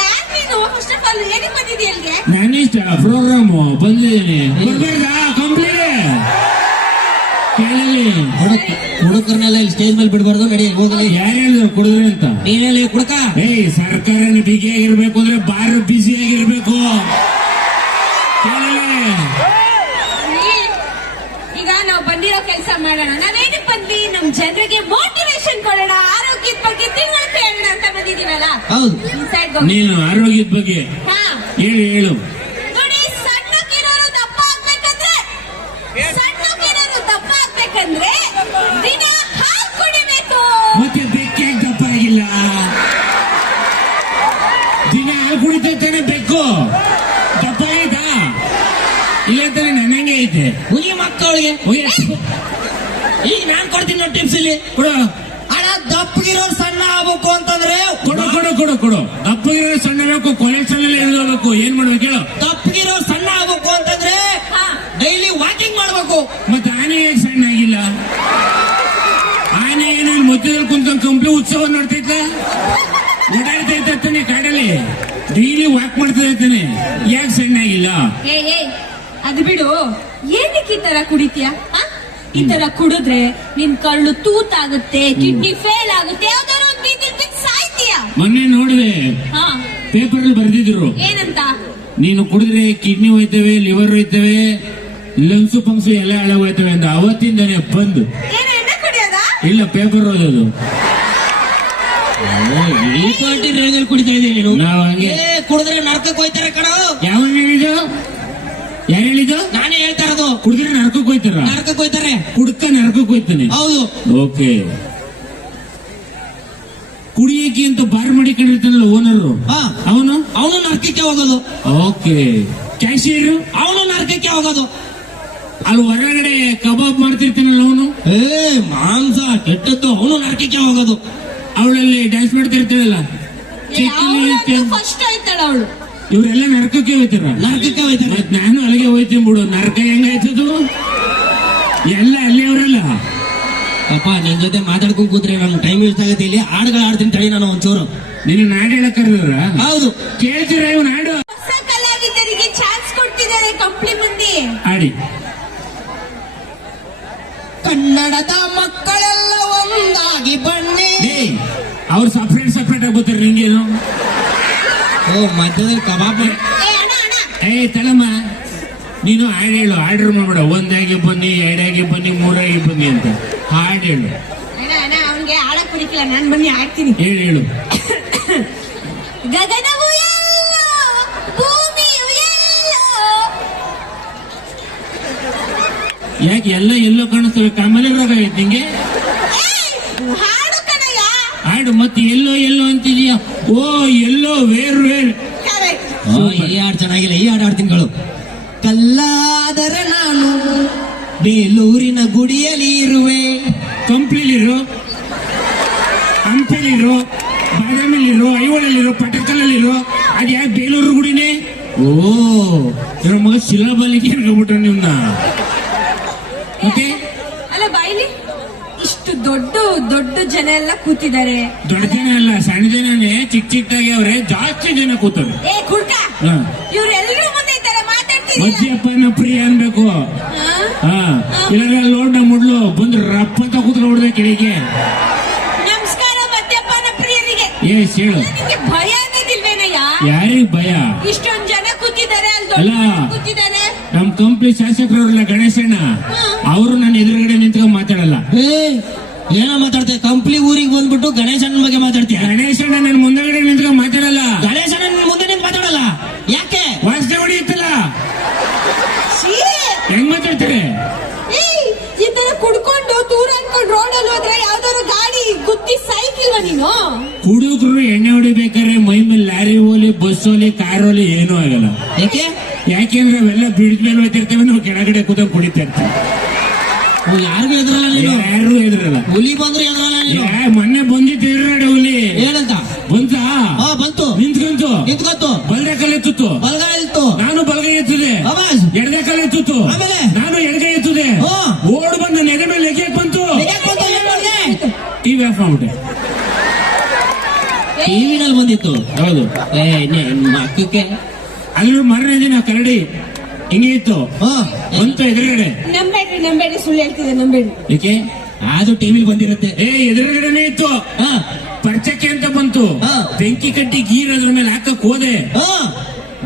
ಯಾರ್ ನೀನು ಫಸ್ಟ್ ಆಫ್ ಆಲ್ ಏನಕ್ಕೆ ಬಂದಿದ್ದೀಯ ಇಲ್ಲಿಗೆ? ನಾನಿಷ್ಟ ಪ್ರೋಗ್ರಾಮ್ ಬಂದಿದ್ದೀನಿ. ಬರ್ಬೇಕಾ ಕಂಪ್ಲೀಟ್ ಕೇಳಲಿ. ಹುಡುಗರನ್ನೆಲ್ಲ ಸ್ಟೇಜ್ ಮೇಲೆ ಬಿಡಬಾರ್ದು. ನಡಿ ಹೋಗಲಿ. ಯಾರು ಹೇಳಿದ್ರು ಕುಡಿದ್ರೆ ಅಂತ? ನೀನೇಳಿ ಕುಡ್ಕ. ಸರ್ಕಾರನ ಬಿಗಿಯಾಗಿರ್ಬೇಕು ಅಂದ್ರೆ ಬಾರ್ ಬಿಸಿ ಆಗಿರ್ಬೇಕು. ಕೇಳಲಿ. ಈಗ ನಾವು ಬಂದಿರೋ ಕೆಲಸ ಮಾಡೋಣ. ನಾವೇನಕ್ಕೆ ಬಂದ್ವಿ? ನಮ್ ಜನರಿಗೆ ಮೋಟಿವೇಶನ್ ಕೊಡೋಣ, ಆರೋಗ್ಯದ ಬಗ್ಗೆ ತಿಳುವಳಿಕೆ ಹೇಳೋಣ ಅಂತ ಬಂದಿದ್ದೀವಲ್ಲ. ಹೌದು. Inside go. ನೀನು ಆರೋಗ್ಯದ ಬಗ್ಗೆ ಹಾ. ಹೇಳು. ನೋಡಿ, ಸಣ್ಣಕ್ಕಿರೋರು ದಪ್ಪ ಆಗ್ಬೇಕಂದ್ರೆ ದಿನ ಹಾಲು ಕುಡಿಬೇಕು. ಮತ್ತೆ ಬೆಕ್ಕೆ ದಪ್ಪ ಆಗಿಲ್ಲ. ದಿನ ಹಾಲು ಕುಡಿತಾನೆ ಬೆಕ್ಕು. ದಪ್ಪ ಆಯ್ತಾ? ಇಲ್ಲ ತಾನೆ ನನಂಗೆ ಐತೆ. ಹುಲಿ ಮಕ್ಕಳಿಗೆ ಈಗ ನಾನ್ ಕೊಡ್ತೀನಿ ನೋಡಿ ಟಿಪ್ಸ್ ಇಲ್ಲಿ. ಕೊಡು ಅಣ್ಣ, ದಪ್ಪಗಿರೋರು ಸಣ್ಣ ಆಗ್ಬೇಕು ಅಂತಂದ್ರೆ ಕೊಡು ಕೊಡು ಕೊಡು ಕೊಡು. ದಪ್ಪಗಿರೋ ಸಣ್ಣ ಬೇಕು, ಕೊಲೆಸ್ಟ್ರಾಲ್ ಎಲ್ಲ ಇಳಿದೋಗ್ಬೇಕು. ಏನ್ ಮಾಡ್ಬೇಕು ಹೇಳು? ದಪ್ಪಗಿರೋರು ಸಣ್ಣ ಆಗ್ಬೇಕು ಅಂತಂದ್ರೆ ಡೈಲಿ ವಾಕಿಂಗ್ ಮಾಡ್ಬೇಕು. ಮತ್ತೆ ಆನೆ ಹೇಗೆ ಸಣ್ಣ ಆಗಿಲ್ಲ? ಆನೆ ಏನು ಮಧ್ಯದಲ್ಲಿ ಕುಂತ್ಕೊಂಡು ಕಂಪ್ಲಿ ಉತ್ಸವ ನೋಡ್ತೈತ, ಓಡಾಡ್ತಾ ಇರ್ತಾನೆ ಕಾಡಲ್ಲಿ, ಡೈಲಿ ವಾಕ್ ಮಾಡ್ತಾ ಇರ್ತಾನೆ. ಯಾಕೆ ಸಣ್ಣ ಆಗಿಲ್ಲ? ಏ ಅದು ಬಿಡು, ಏನಕ್ಕೆ ಈ ತರ ಕುಡಿತೀಯ? ಈ ತರ ಕುಡಿದ್ರೆ ನಿನ್ ಕಳ್ಳು ತೂತಾಗುತ್ತೆ, ಕಿಡ್ನಿ ಫೇಲ್ ಆಗುತ್ತೆ, ಯಾವ್ದಾದ್ರು ಒಂದು ಬೀದಿಲ್ ಸಾಯ್ತೀಯ. ಮೊನ್ನೆ ನೋಡಿದೆ, ಪೇಪರ್ ಅಲ್ಲಿ ಬರ್ದಿದ್ರು, ಏನಂತ? ನೀನು ಕುಡಿದ್ರೆ ಕಿಡ್ನಿ ಹೋಯ್ತವೆ, ಲಿವರ್ ಹೋಯ್ತವೆ, ಲಂಗ್ಸು ಪಂಗ್ಸು ಎಲ್ಲ ಹಾಳಾಗೋಯ್ತವೆ ಅಂತ. ಅವತ್ತಿಂದಾನೆ ಬಂದು ಏನು ಎಣ್ಣೆ ಕುಡಿಯೋದಾ? ಇಲ್ಲ, ಪೇಪರ್ ಓದೋದು. ಈ ಪಾರ್ಟಿ ರೇಗಲ್ ಕುಡಿತಾ ಇದ್ದೀನಿ ನೀನು. ನಾವ್ ಹಂಗೆ ಕುಡಿದ್ರೆ ನರ್ಕಕ್ಕೆ ಹೋಯ್ತಾರೆ ಕಣ. ಯಾವ ಹೇಳಿದ್ದು? ಯಾರು ಹೇಳಿದ್ದು? ನಾನೇ ಹೇಳ್ತಾ ಇರೋದು. ಕುಡಿದ್ರೆ ನರಕಕ್ಕೆ ಹೋಯ್ತಾರ? ನರ್ಕಕ್ಕೆ ಹೋಯ್ತಾರೆ. ಕುಡ್ಕ ನರಕಕ್ಕೆ ಹೋಯ್ತಾನೆ. ಹೌದು. ಓಕೆ. ಕುಡಿಯಕ್ಕೆ ಅಂತ ಬಾರ್ ಮಾಡಿಕೊಂಡಿರ್ತಾನಲ್ಲ ಓನರು, ಅವನು ನರ್ಕಕ್ಕೆ ಹೋಗೋದು. ಓಕೆ. ಕ್ಯಾಶಿಯರ್ ಅವನು ನರ್ಕಕ್ಕೆ ಹೋಗೋದು. ಅಲ್ಲಿ ಹೊರಗಡೆ ಕಬಾಬ್ ಮಾಡ್ತಿರ್ತಾನಲ್ಲ ಅವನು, ಮಾಂಸ ಕೆಟ್ಟದ್ದು, ಅವನು ನರ್ಕಕ್ಕೆ ಹೋಗೋದು. ಅವಳಲ್ಲಿ ಡ್ಯಾನ್ಸ್ ಮಾಡ್ತಾ ಇರ್ತಾಳಲ್ಲ, ಫಸ್ಟ್ ಆಯ್ತಾಳ ಅವಳು. ಇವರೆಲ್ಲ ನರಕಕ್ಕೆ ಹೋಯ್ತಾರ? ನರ್ಕಕ್ಕೆ ಹೋಯ್ತಾರೆ. ನಾನು ಅಲ್ಲಿಗೆ ಹೋಯ್ತೀನಿ ಬಿಡು. ನರಕ ಹೆಂಗಾಯ್ತದು? ಎಲ್ಲ ಅಲ್ಲಿ ಅವರಲ್ಲ. ಅಪ್ಪ, ನಿನ್ ಜೊತೆ ಮಾತಾಡ್ಕೊಂಡ್ ಕೂತ್ರೆ ನಮ್ಗೆ ಟೈಮ್ ವೇಸ್ಟ್ ಆಗುತ್ತೆ. ಇಲ್ಲಿ ಹಾಡುಗಳು ಆಡ್ತೀನಿ ತಡಿ ನಾನು ಒಂಚೂರು. ನೀನು ನಾಡು ಹೇಳಕ್ ಕರೆದ್ರ? ಹೌದು. ಕೇಳ್ತೀರ ಇವ್ ನಾಡು? ಹೊಸ ಕಲಾವಿದರಿಗೆ ಚಾನ್ಸ್ ಕೊಡ್ತಿದ್ದಾರೆ ಕಂಪ್ಲಿ ಮಂದಿ. ಆಡಿ. ಕನ್ನಡದ ಮಕ್ಕಳೆಲ್ಲ ಒಂದಾಗಿ ಬನ್ನಿ. ಅವ್ರು ಸಪ್ರೇಟ್ ಆಗಿ ಬರ್ತಾರೆ. ನಿಂಗೇನು? ಮಧ್ಯದಲ್ಲಿ ಕಬಾಬ್. ತಳಮ್ಮ, ನೀನು ಹಾಡು ಹೇಳು. ಆರ್ಡರ್ ಮಾಡ್ಬೇಡ. ಒಂದಾಗಿ ಬನ್ನಿ, ಎರಡಾಗಿ ಬನ್ನಿ, ಮೂರಾಗಿ ಬನ್ನಿ ಅಂತ ಹಾಡು ಹೇಳು. ಅವ್ನಿಗೆ ಆಡಕ್ ಕುಡಿಕಿಲ್ಲ, ನಾನ್ ಬನ್ನಿ ಆಡ್ತೀನಿ. ಹೇಳು. ಗಗನವು ಎಲ್ಲೋ, ಭೂಮಿಯು ಎಲ್ಲೋ. ಯಾಕೆ ಎಲ್ಲ ಎಲ್ಲೋ ಕಾಣಿಸ್ತವೆ? ಕಾಮಲೆ ರೋಗ ಐತಿ ನಿಂಗೆ? ಹಾಡು ಕಣಯ್ಯ. ಹಾಡು ಮತ್ತೆ ಎಲ್ಲೋ ಅಂತಿದೀಯ. ಓ, ಎಲ್ಲೋ ವೇರ್. ಈ ಹಾಡು ಚೆನ್ನಾಗಿಲ್ಲ. ಈ ಹಾಡು ಆಡ್ತೀನಿ. ಕಲ್ಲಾದರೆ ನಾನು ಬೇಲೂರಿನ ಗುಡಿಯಲ್ಲಿ ಇರುವೆ. ಕಂಪ್ಲಿಲಿರೋ, ಹಂಪಲಿರೋ, ಬಾದಾಮಿಲಿರೋ, ಐಹೊಳಲ್ಲಿರೋ, ಪಟಕಲ್ಲಲ್ಲಿರೋ. ಅದ್ ಯಾಕೆ ಬೇಲೂರು ಗುಡಿನೇ? ಓ, ಇವ್ರ ಮಗ ಶಿಲಾಬಾಲಿಗೆ ಹಿಡ್ಕೊಂಡ್ಬಿಟ್ರು ನಿಮ್ನ. ಓಕೆ. ಅಲ್ಲ ಬಾಯಿಲಿ ಇಷ್ಟು ದೊಡ್ಡ ಜನ ಎಲ್ಲ ಕೂತಿದ್ದಾರೆ. ದೊಡ್ಡ ಜನ ಅಲ್ಲ, ಸಣ್ಣ ಜನನೇ. ಚಿಕ್ಕದಾಗಿ ಅವ್ರೆ, ಜಾಸ್ತಿ ಜನ ಕೂತಾರೆ. ಏ ಕುಡ್ಕ, ಇವ್ರೆಲ್ಲರೂ ಮುಂದೆ ಈ ತರ ಮಾತಾಡ್ತಿದ್ದಾರೆ. ಅಜ್ಜಿಯಪ್ಪನ ಪ್ರಿಯ ಅನ್ಬೇಕು. ಹಾ ಇಲ್ಲ ಲೋಡ್ ಮುಡ್ಲು ಬಂದು ರಪ್ಪ ಅಂತ ಕೂತ್ಕೊಂಡ್ಬಿಡ್ದೆ ಕೆಳಗೆ. ನಮಸ್ಕಾರ ಮದ್ಯಪಾನ ಪ್ರಿಯರಿಗೆ. ಹೇಳು. ನಿಮ್ಗೆ ಭಯ ಅನ್ನೋದಿಲ್ವೇನಯ್ಯ? ಯಾರಿಗ್ ಭಯ? ಇಷ್ಟೊಂದ್ ಜನ ಕೂತಿದ್ದಾರೆ, ಅಲ್ಲಿ ಅಲ್ಲ. ದೊಡ್ಡ ಕೂತಿದ್ದಾರೆ. ನಮ್ ಕಂಪ್ನಿ ಶಾಸಕರವ್ರಲ್ಲ ಗಣೇಶಣ್ಣ, ಅವರು ನನ್ನ ಎದುರುಗಡೆ ನಿಂತ್ಕೊಂಡ್ ಮಾತಾಡಲ್ಲ. ಏನೋ ಮಾತಾಡ್ತೆ? ಕಂಪ್ಲಿ ಊರಿಗೆ ಬಂದ್ಬಿಟ್ಟು ಗಣೇಶನ ಬಗ್ಗೆ ಮಾತಾಡ್ತೀಯ? ಗಣೇಶಣ್ಣ ನನ್ನ ಮುಂದಗಡೆ ನಿಂತ್ಕೊಂಡ್ ಮಾತಾಡಲ್ಲ. ಗಣೇಶನ ಮುಂದೆ ನಿಂತು ಮಾತಾಡಲ್ಲ ಯಾಕೆ? ವಾಸನೆ ಹೊಡಿಯುತ್ತಲ್ಲ, ಛೀ! ಹೆಂಗ್ ಮಾತಾಡ್ತಾರೆ? ಏಯ್, ಈ ತರ ಕುಡ್ಕೊಂಡು ದೂರ ಅನ್ಕೊಂಡು ರೋಡಲ್ಲಿ ಹೋದ್ರೆ ಯಾವ್ದಾದ್ರು ಗಾಡಿ ಗುದ್ದಿ ಸಾಯ್ತಿಲ್ವಾ ನೀನು? ಹುಡುಗರು ಎಣ್ಣೆ ಹೊಡಿಬೇಕಾದ್ರೆ ಮೈ ಮೇಲೆ ಲಾರಿ ಹೋಲಿ, ಬಸ್ ಹೋಲಿ, ಕಾರ್ ಹೋಲಿ ಏನೂ ಆಗಲ್ಲ. ಯಾಕೆಂದ್ರೆ ಅವೆಲ್ಲ ಬಿಡ್ದ ಮೇಲೆ ಹೋಗ್ತಿರ್ತೇವೆ, ನಾವು ಕೆಳಗಡೆ ಕೂತ ಕುಡಿತಾ ಇರ್ತೀವಿ. ಯಾರಿಗೂ ಎದುರಲ್ಲ ನೀನು? ಯಾರು ಎದುರಲ್ಲ. ಹುಲಿ ಬಂದ್ರು ಎದುರಲ್ಲ ನೀನು? ಮೊನ್ನೆ ಬಂದಿತ್ತು ಎದುರುಗಡೆ ಹುಲಿ. ಏನಂತ? ಬಂತಾ? ಬಂತು, ನಿಂತ್ಕೊಂತು, ಬಲ್ದ ಕಾಲ ಎತ್ತುತ್ತು, ಬಲಗೈ ಇತ್ತು, ನಾನು ಬಲಗೈ ಎತ್ತದೆ, ಎಡದ ಕಾಲ ಎತ್ತುತ್ತು, ಆಮೇಲೆ ನಾನು ಎಡಗೈ ಎತ್ತದೆ, ಓಡ್ ಬಂದು ನೆನೆ ಮೇಲೆ ಲೆಗೆ ಬಂತು, ಟಿವಿ ಆಫ್ ಮಾಡ್ಬಿಟ್ಟೆ. ಟಿವಿನಲ್ಲಿ ಬಂದಿತ್ತು. ಹೌದು. ಅಕ್ಕಕ್ಕೆ ಅದ್ರ ಮರನೇ ದಿನ ಕರಡಿ ಹಿಂಗೆ ಇತ್ತು, ಬಂತು ಎದುರುಗಡೆ. ನಂಬೇಡಿ ಸುಳ್ಳು ಹೇಳ್ತಿದೆ, ನಂಬೇಡಿ. ಏಕೆ? ಅದು ಟಿವಿಲಿ ಬಂದಿರುತ್ತೆ. ಎದುರುಗಡೆನೆ ಇತ್ತು, ಪರ್ಚಕ್ಕೆ ಅಂತ ಬಂತು. ಬೆಂಕಿ ಕಟ್ಟಿ ಗೀರ್ ಅದ್ರ ಮೇಲೆ ಹಾಕಕ್ ಹೋದೆ,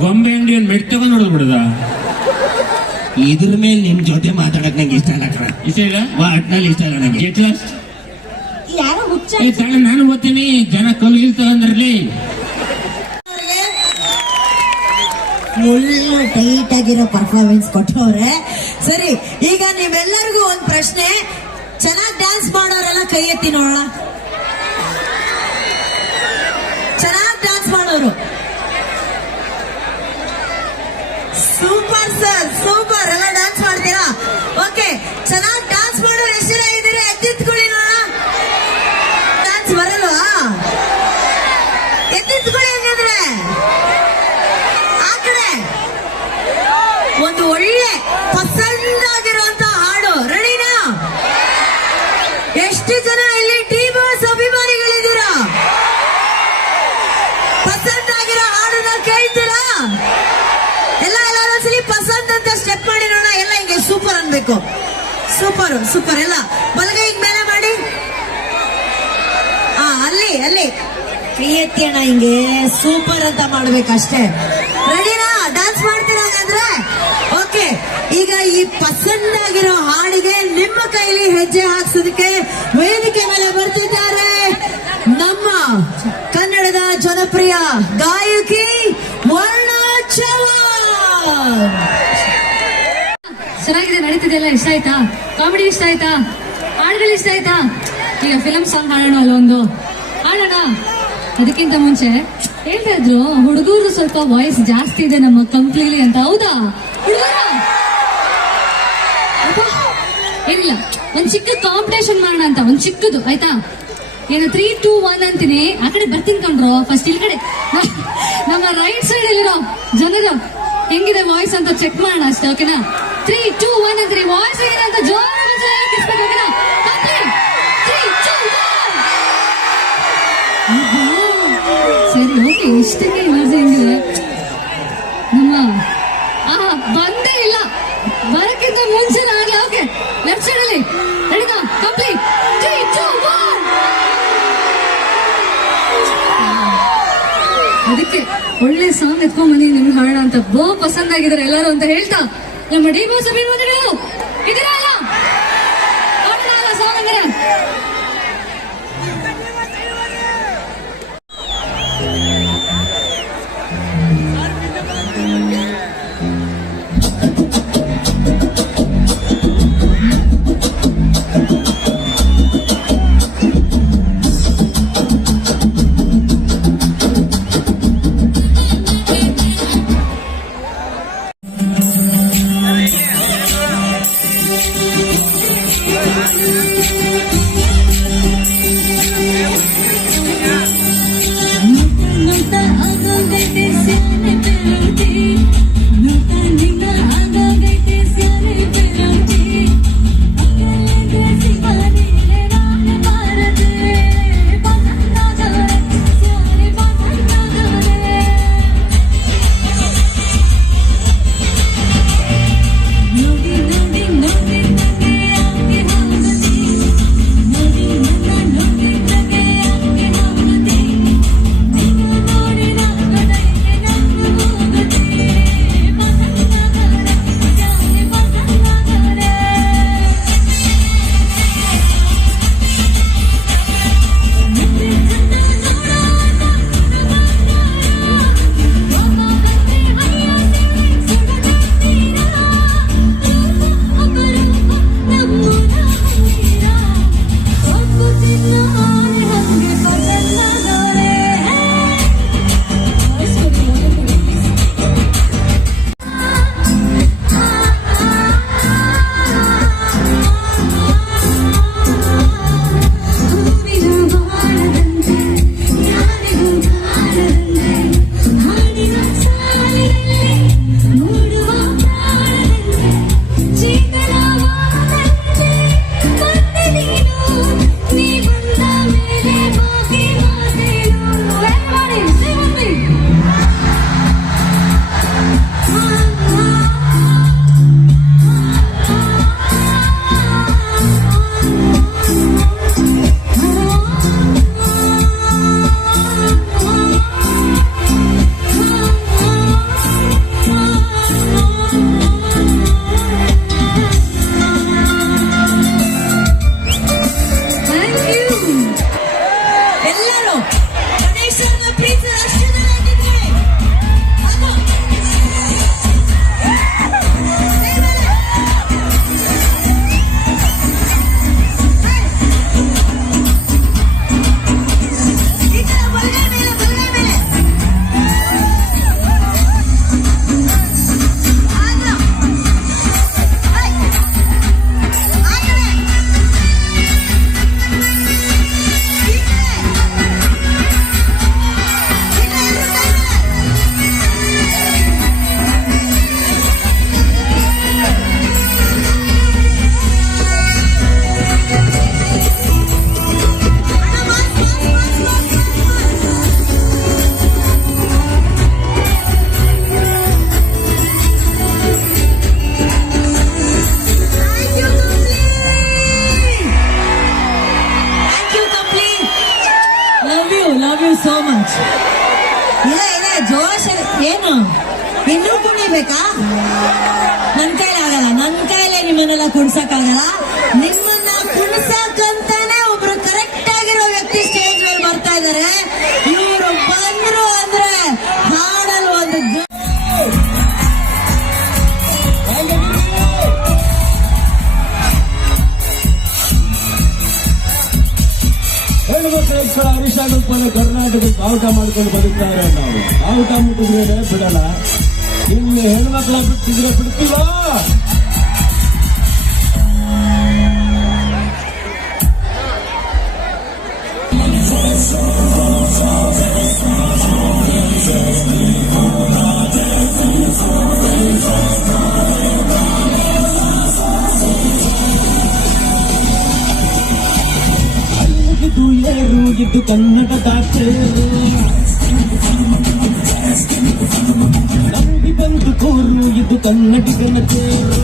ಗೊಂಬೆ ಅಂಗಡಿ ಒಂದು ಮೆಟ್ ತಗೊಂಡ್ ನೋಡದ್ ಬಿಡದ. ಇದ್ರ ಮೇಲೆ ನಿಮ್ ಜೊತೆ ಮಾತಾಡಕ್ ನಂಗೆ ಇಷ್ಟ ಇಲ್ಲ ಕಣ. ಇಷ್ಟ ಇಲ್ಲ? ಒಟ್ನಲ್ಲಿ ಇಷ್ಟ ಇಲ್ಲ ನಂಗೆ. Get lost. ಯಾರೋ ಹುಚ್ಚ. ತಾಳೆ ನಾನು ಓದ್ತೀನಿ, ಜನ ಕಲ್ಗಿಲ್ ತಗೊಂಡ್ರಲ್ಲಿ. ಫುಲ್ ಟೈಟ್ ಆಗಿರೋ ಪರ್ಫಾರ್ಮೆನ್ಸ್ ಕೊಟ್ಟವ್ರೆ. ಸರಿ, ಈಗ ನೀವೆಲ್ಲರಿಗೂ ಒಂದು ಪ್ರಶ್ನೆ. ಚೆನ್ನಾಗಿ ಡ್ಯಾನ್ಸ್ ಮಾಡೋರೆಲ್ಲ ಕೈ ಎತ್ತಿ ನೋಡೋಣ. ಚೆನ್ನಾಗಿ ಡ್ಯಾನ್ಸ್ ಮಾಡೋರು. Super sir, super. ಎಲ್ಲ ಡ್ಯಾನ್ಸ್ ಮಾಡ್ತೀರಾ? ಓಕೆ, ಚೆನ್ನಾಗಿ ಡ್ಯಾನ್ಸ್ ಮಾಡೋರು ಎಷ್ಟು ಜನ ಇದ್ದೀರಾ? ಎತ್ತಿತ್ಕೊಳ್ಳಿ ನೋಡೋಣ. ಡ್ಯಾನ್ಸ್ ಬರಲ್ವಾ? ಎತ್ತಿತ್ಕೊಳ್ಳಿ ಹಂಗಂದ್ರೆ. ಆ ಕಡೆ ಒಂದು ಒಳ್ಳೆ ಪಸಂದಾಗಿರುವಂತ ಹಾಡು. ರೆಡಿನಾ? ಎಷ್ಟು ಜನ ಇಲ್ಲಿ ಟಿ ಬಾಸ್ ಅಭಿಮಾನಿಗಳಿದ್ದೀರಾ? ಪಸಂದಾಗಿರೋ ಹಾಡನ್ನ ಕೇಳ್ತೀರಾ? ಎಲ್ಲರೂ ಸಲಿ ಪಸಂದ್ ಅಂತ ಸ್ಟೆಪ್ ಮಾಡಿ ನೋಡ. ಎಲ್ಲ ಹಿಂಗೆ ಸೂಪರ್ ಅನ್ಬೇಕು. Super super. ಎಲ್ಲ ಬಲಗೈ ಹಿಂಗ್ ಮೇಲೆ ಮಾಡಿ. ಅಲ್ಲಿ ಕೈ ಎತ್ತಿ ಅಣ್ಣ, ಹಿಂಗೆ ಸೂಪರ್ ಅಂತ ಮಾಡ್ಬೇಕಷ್ಟೇ. ರೆಡಿನಾ? ಡ್ಯಾನ್ಸ್ ಮಾಡ್ತೀರಾ ಹಾಗಾದ್ರೆ? ಓಕೆ, ಈಗ ಈ ಪಸಂದಾಗಿರೋ ಹಾಡಿಗೆ ನಿಮ್ಮ ಕೈಲಿ ಹೆಜ್ಜೆ ಹಾಕ್ಸೋದಕ್ಕೆ ವೇದಿಕೆ ಮೇಲೆ ಬರ್ತಿದ್ದಾರೆ ನಮ್ಮ ಕನ್ನಡದ ಜನಪ್ರಿಯ ಗಾಯಕಿ ವರ್ಣ ಚವಾಣ್. ಚೆನ್ನಾಗಿದೆ, ನಡೀತಿದೆಯಲ್ಲ? ಇಷ್ಟ ಆಯ್ತಾ? ಕಾಮಿಡಿ ಇಷ್ಟ ಆಯ್ತಾ? ಹಾಡುಗಳು ಇಷ್ಟ ಆಯ್ತಾ? ಈಗ ಫಿಲಂ ಸಾಂಗ್ ಹಾಡೋಣ ಅಲ್ಲೊಂದು ಹಾಡೋಣ. ಅದಕ್ಕಿಂತ ಮುಂಚೆ ಹೇಳ್ತಾ ಇದ್ರು ಹುಡುಗರು ಸ್ವಲ್ಪ ವಾಯ್ಸ್ ಜಾಸ್ತಿ ಇದೆ ನಮ್ಮ ಕಂಪ್ಲೀಲಿ ಅಂತ. ಹೌದಾ ಹುಡುಗರ? ಏನಿಲ್ಲ, ಒಂದ್ ಚಿಕ್ಕ ಕಾಂಪಿಟೇಷನ್ ಮಾಡೋಣ ಅಂತ, ಒಂದ್ ಚಿಕ್ಕದು ಆಯ್ತಾ? ಏನು 3, 2, 1 ಅಂತೀನಿ. ಆ ಕಡೆ ಬರ್ತೀನಿ ಕಂಡ್ರು. ಫಸ್ಟ್ ಇಲ್ಲಿ ಕಡೆ ನಮ್ಮ ರೈಟ್ ಸೈಡ್ ಅಲ್ಲಿರೋ ಜನರು ಹೆಂಗಿದೆ ವಾಯ್ಸ್ ಅಂತ ಚೆಕ್ ಮಾಡೋಣ ಅಷ್ಟೇ. ಓಕೆನಾ? 3, 2, 1 ಅಂತೀರಿ. ವಾಯ್ಸ್ ಏನಿದೆ ಅಂತ ಜೋರಾಗಿ ಕೇಳಿಸ್ಬೇಕು. ಓಕೆನಾ? 3, 2, 1. ಸರಿ, ಓಕೆ. ಇಷ್ಟಕ್ಕೆ ಎನರ್ಜಿ ಹೆಂಗಿದೆ ನಮ್ಮ? ಬಂದೇ ಇಲ್ಲ, ಬರಕ್ಕಿಂತ ಮುಂಚೆ ಆಗ್ಲೇ. ಓಕೆ, ಲೆಫ್ಟ್ ಸೈಡ್ ಅಲ್ಲಿ ರೆಡಿನಾ? ಕಂಪ್ಲೀಟ್. 3, 2, 1. ಅದಕ್ಕೆ ಒಳ್ಳೆ ಸಾಂಗ್ ಎತ್ಕೊಂಡ್ ಬನ್ನಿ ನಿಮ್ಗೆ ಹಾಡೋಣ ಅಂತ. ಪಸಂದ್ ಆಗಿದ್ದಾರೆ ಎಲ್ಲರೂ ಅಂತ ಹೇಳ್ತಾ ನಮ್ಮ ಡಿ ಬಾಸ್ ಅಭಿಮಾನಿಗಳು ಇದೀರಾ ಅಲ್ಲ? ಹಾಡೋಣ ಅಲ್ಲ ಸಾಂಗ್ ಅಂದ್ರೆ? ಮಚ್. ಇದೆ ಜೋಶ್. ಏನು ಇನ್ನೂ ಕುಣಿಬೇಕಾ? ನನ್ ಕೈಲಿ ಆಗಲ್ಲ, ನನ್ ಕೈಲೇ ನಿಮ್ಮನ್ನೆಲ್ಲ ಕುಣ್ಸಕ್ಕಾಗಲ್ಲ. ನಿಮ್ಮನ್ನ ಕುಣ್ಸಕ್ಕಂತಾನೆ ಒಬ್ರು ಕರೆಕ್ಟ್ ಆಗಿರೋ ವ್ಯಕ್ತಿ ಸ್ಟೇಜ್ ಮೇಲೆ ಬರ್ತಾ ಇದಾರೆ. ಇವರು ಬಂದ್ರು ಅಂದ್ರೆ ಹಾಡಲು ಒಂದು ಹೆಣ್ಮಕ್ಳ ಹರಿಶಾಗುಪ್ಪನ ಕರ್ನಾಟಕಕ್ಕೆ ಬಾವುಟ ಮಾಡ್ಕೊಂಡು ಬದುಕ್ತಾರೆ. ನಾವು ಬಾವುಟ ಮುಟ್ಟಿದ್ರೆ ಬಿಡಲ್ಲ. ಇನ್ನು ಹೆಣ್ಮಕ್ಳ ಬಿಟ್ಟಿದ್ರೆ ಬಿಡ್ತೀವ? ಅಲ್ಲಿಗಿದ್ದು ಏರುಗಿದ್ದು ಕನ್ನಡದ ತೇರು, ನಂಬಿ ಬಂದು ಕೋರು ಇದು ಕನ್ನಡಿಗನ ತೇರು.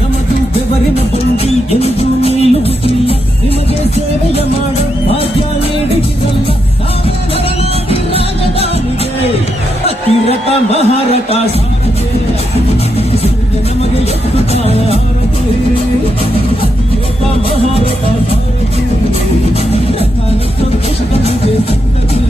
ನಮದು ಬೆವರಿನ ಬಂಡಿ ಎಂದು ನಿಲ್ಲುವುದಿಲ್ಲ, ನಿಮಗೆ ಸೇವೆಯ ಮಾಡೋ ಭಾಗ್ಯ ನೀಡಿದಿರಲ್ಲ. ನಾವೇ ನರನಾಡಿ ರಾಜಧಾನಿಗೆ ಅತಿರಥ ಮಹಾರಥ ಸಾರಥಿ, ಸೂರ್ಯ ನಮಗೆ ಎತ್ತುತ್ತಾಳೆ ಆರತಿ. ಅತಿರಥ ಮಹಾರಥ ಸಾರಥಿ, ರಥಾನಥ ಕೃಷ್ಣನಿಗೆ ಸಂತತಿ.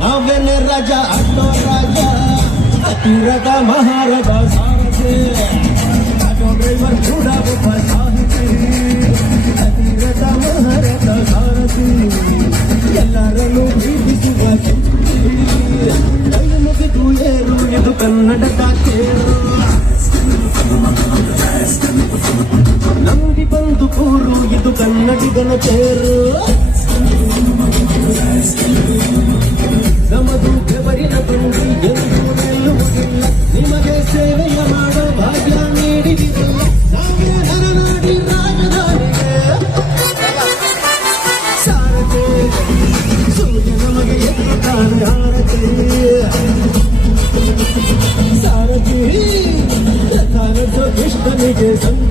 ನಾವೇನೆ ರಾಜ ಅಡ್ಡೋ ರಾಜ, ಅತಿರಥ ಮಹಾರಥ ಸಾರಥಿ, ಆಟೋ ಡ್ರೈವರ್ ಕೂಡ ಒಬ್ಬ ಸಾರಥಿ. ಅತಿರಥ ಮಹಾರಥ ಸಾರಥಿ, ಎಲ್ಲರನ್ನು ಪ್ರೀತಿಸುವ ಸಂಸ್ಕೃತಿ. ಕೈ ಮುಗಿದು ಏರು ಇದು ಕನ್ನಡದ ತೇರು, ನಂಬಿ ಬಂದು ಕೂರು ಇದು ಕನ್ನಡಿಗನ ತೇರು. ನಮದು ಬೆವರಿನ ಬಂಡಿ ಎಂದು ನಿಲ್ಲುವುದಿಲ್ಲ, ನಿಮಗೆ ಸೇವೆಯ ಮಾಡೋ ಭಾಗ್ಯ ನೀಡಿದಿರಲ್ಲ. ನಾವೇ ನರನಾಡಿ ರಾಜಧಾನಿಗೆ ಸಾರಥಿ, ಸೂರ್ಯ ನಮಗೆ ಎತ್ತುತ್ತಾನೆ ಆರತಿ. ಸಾರಥಿ ರಥಾನಥ ಕೃಷ್ಣನಿಗೆ ಸಂಗ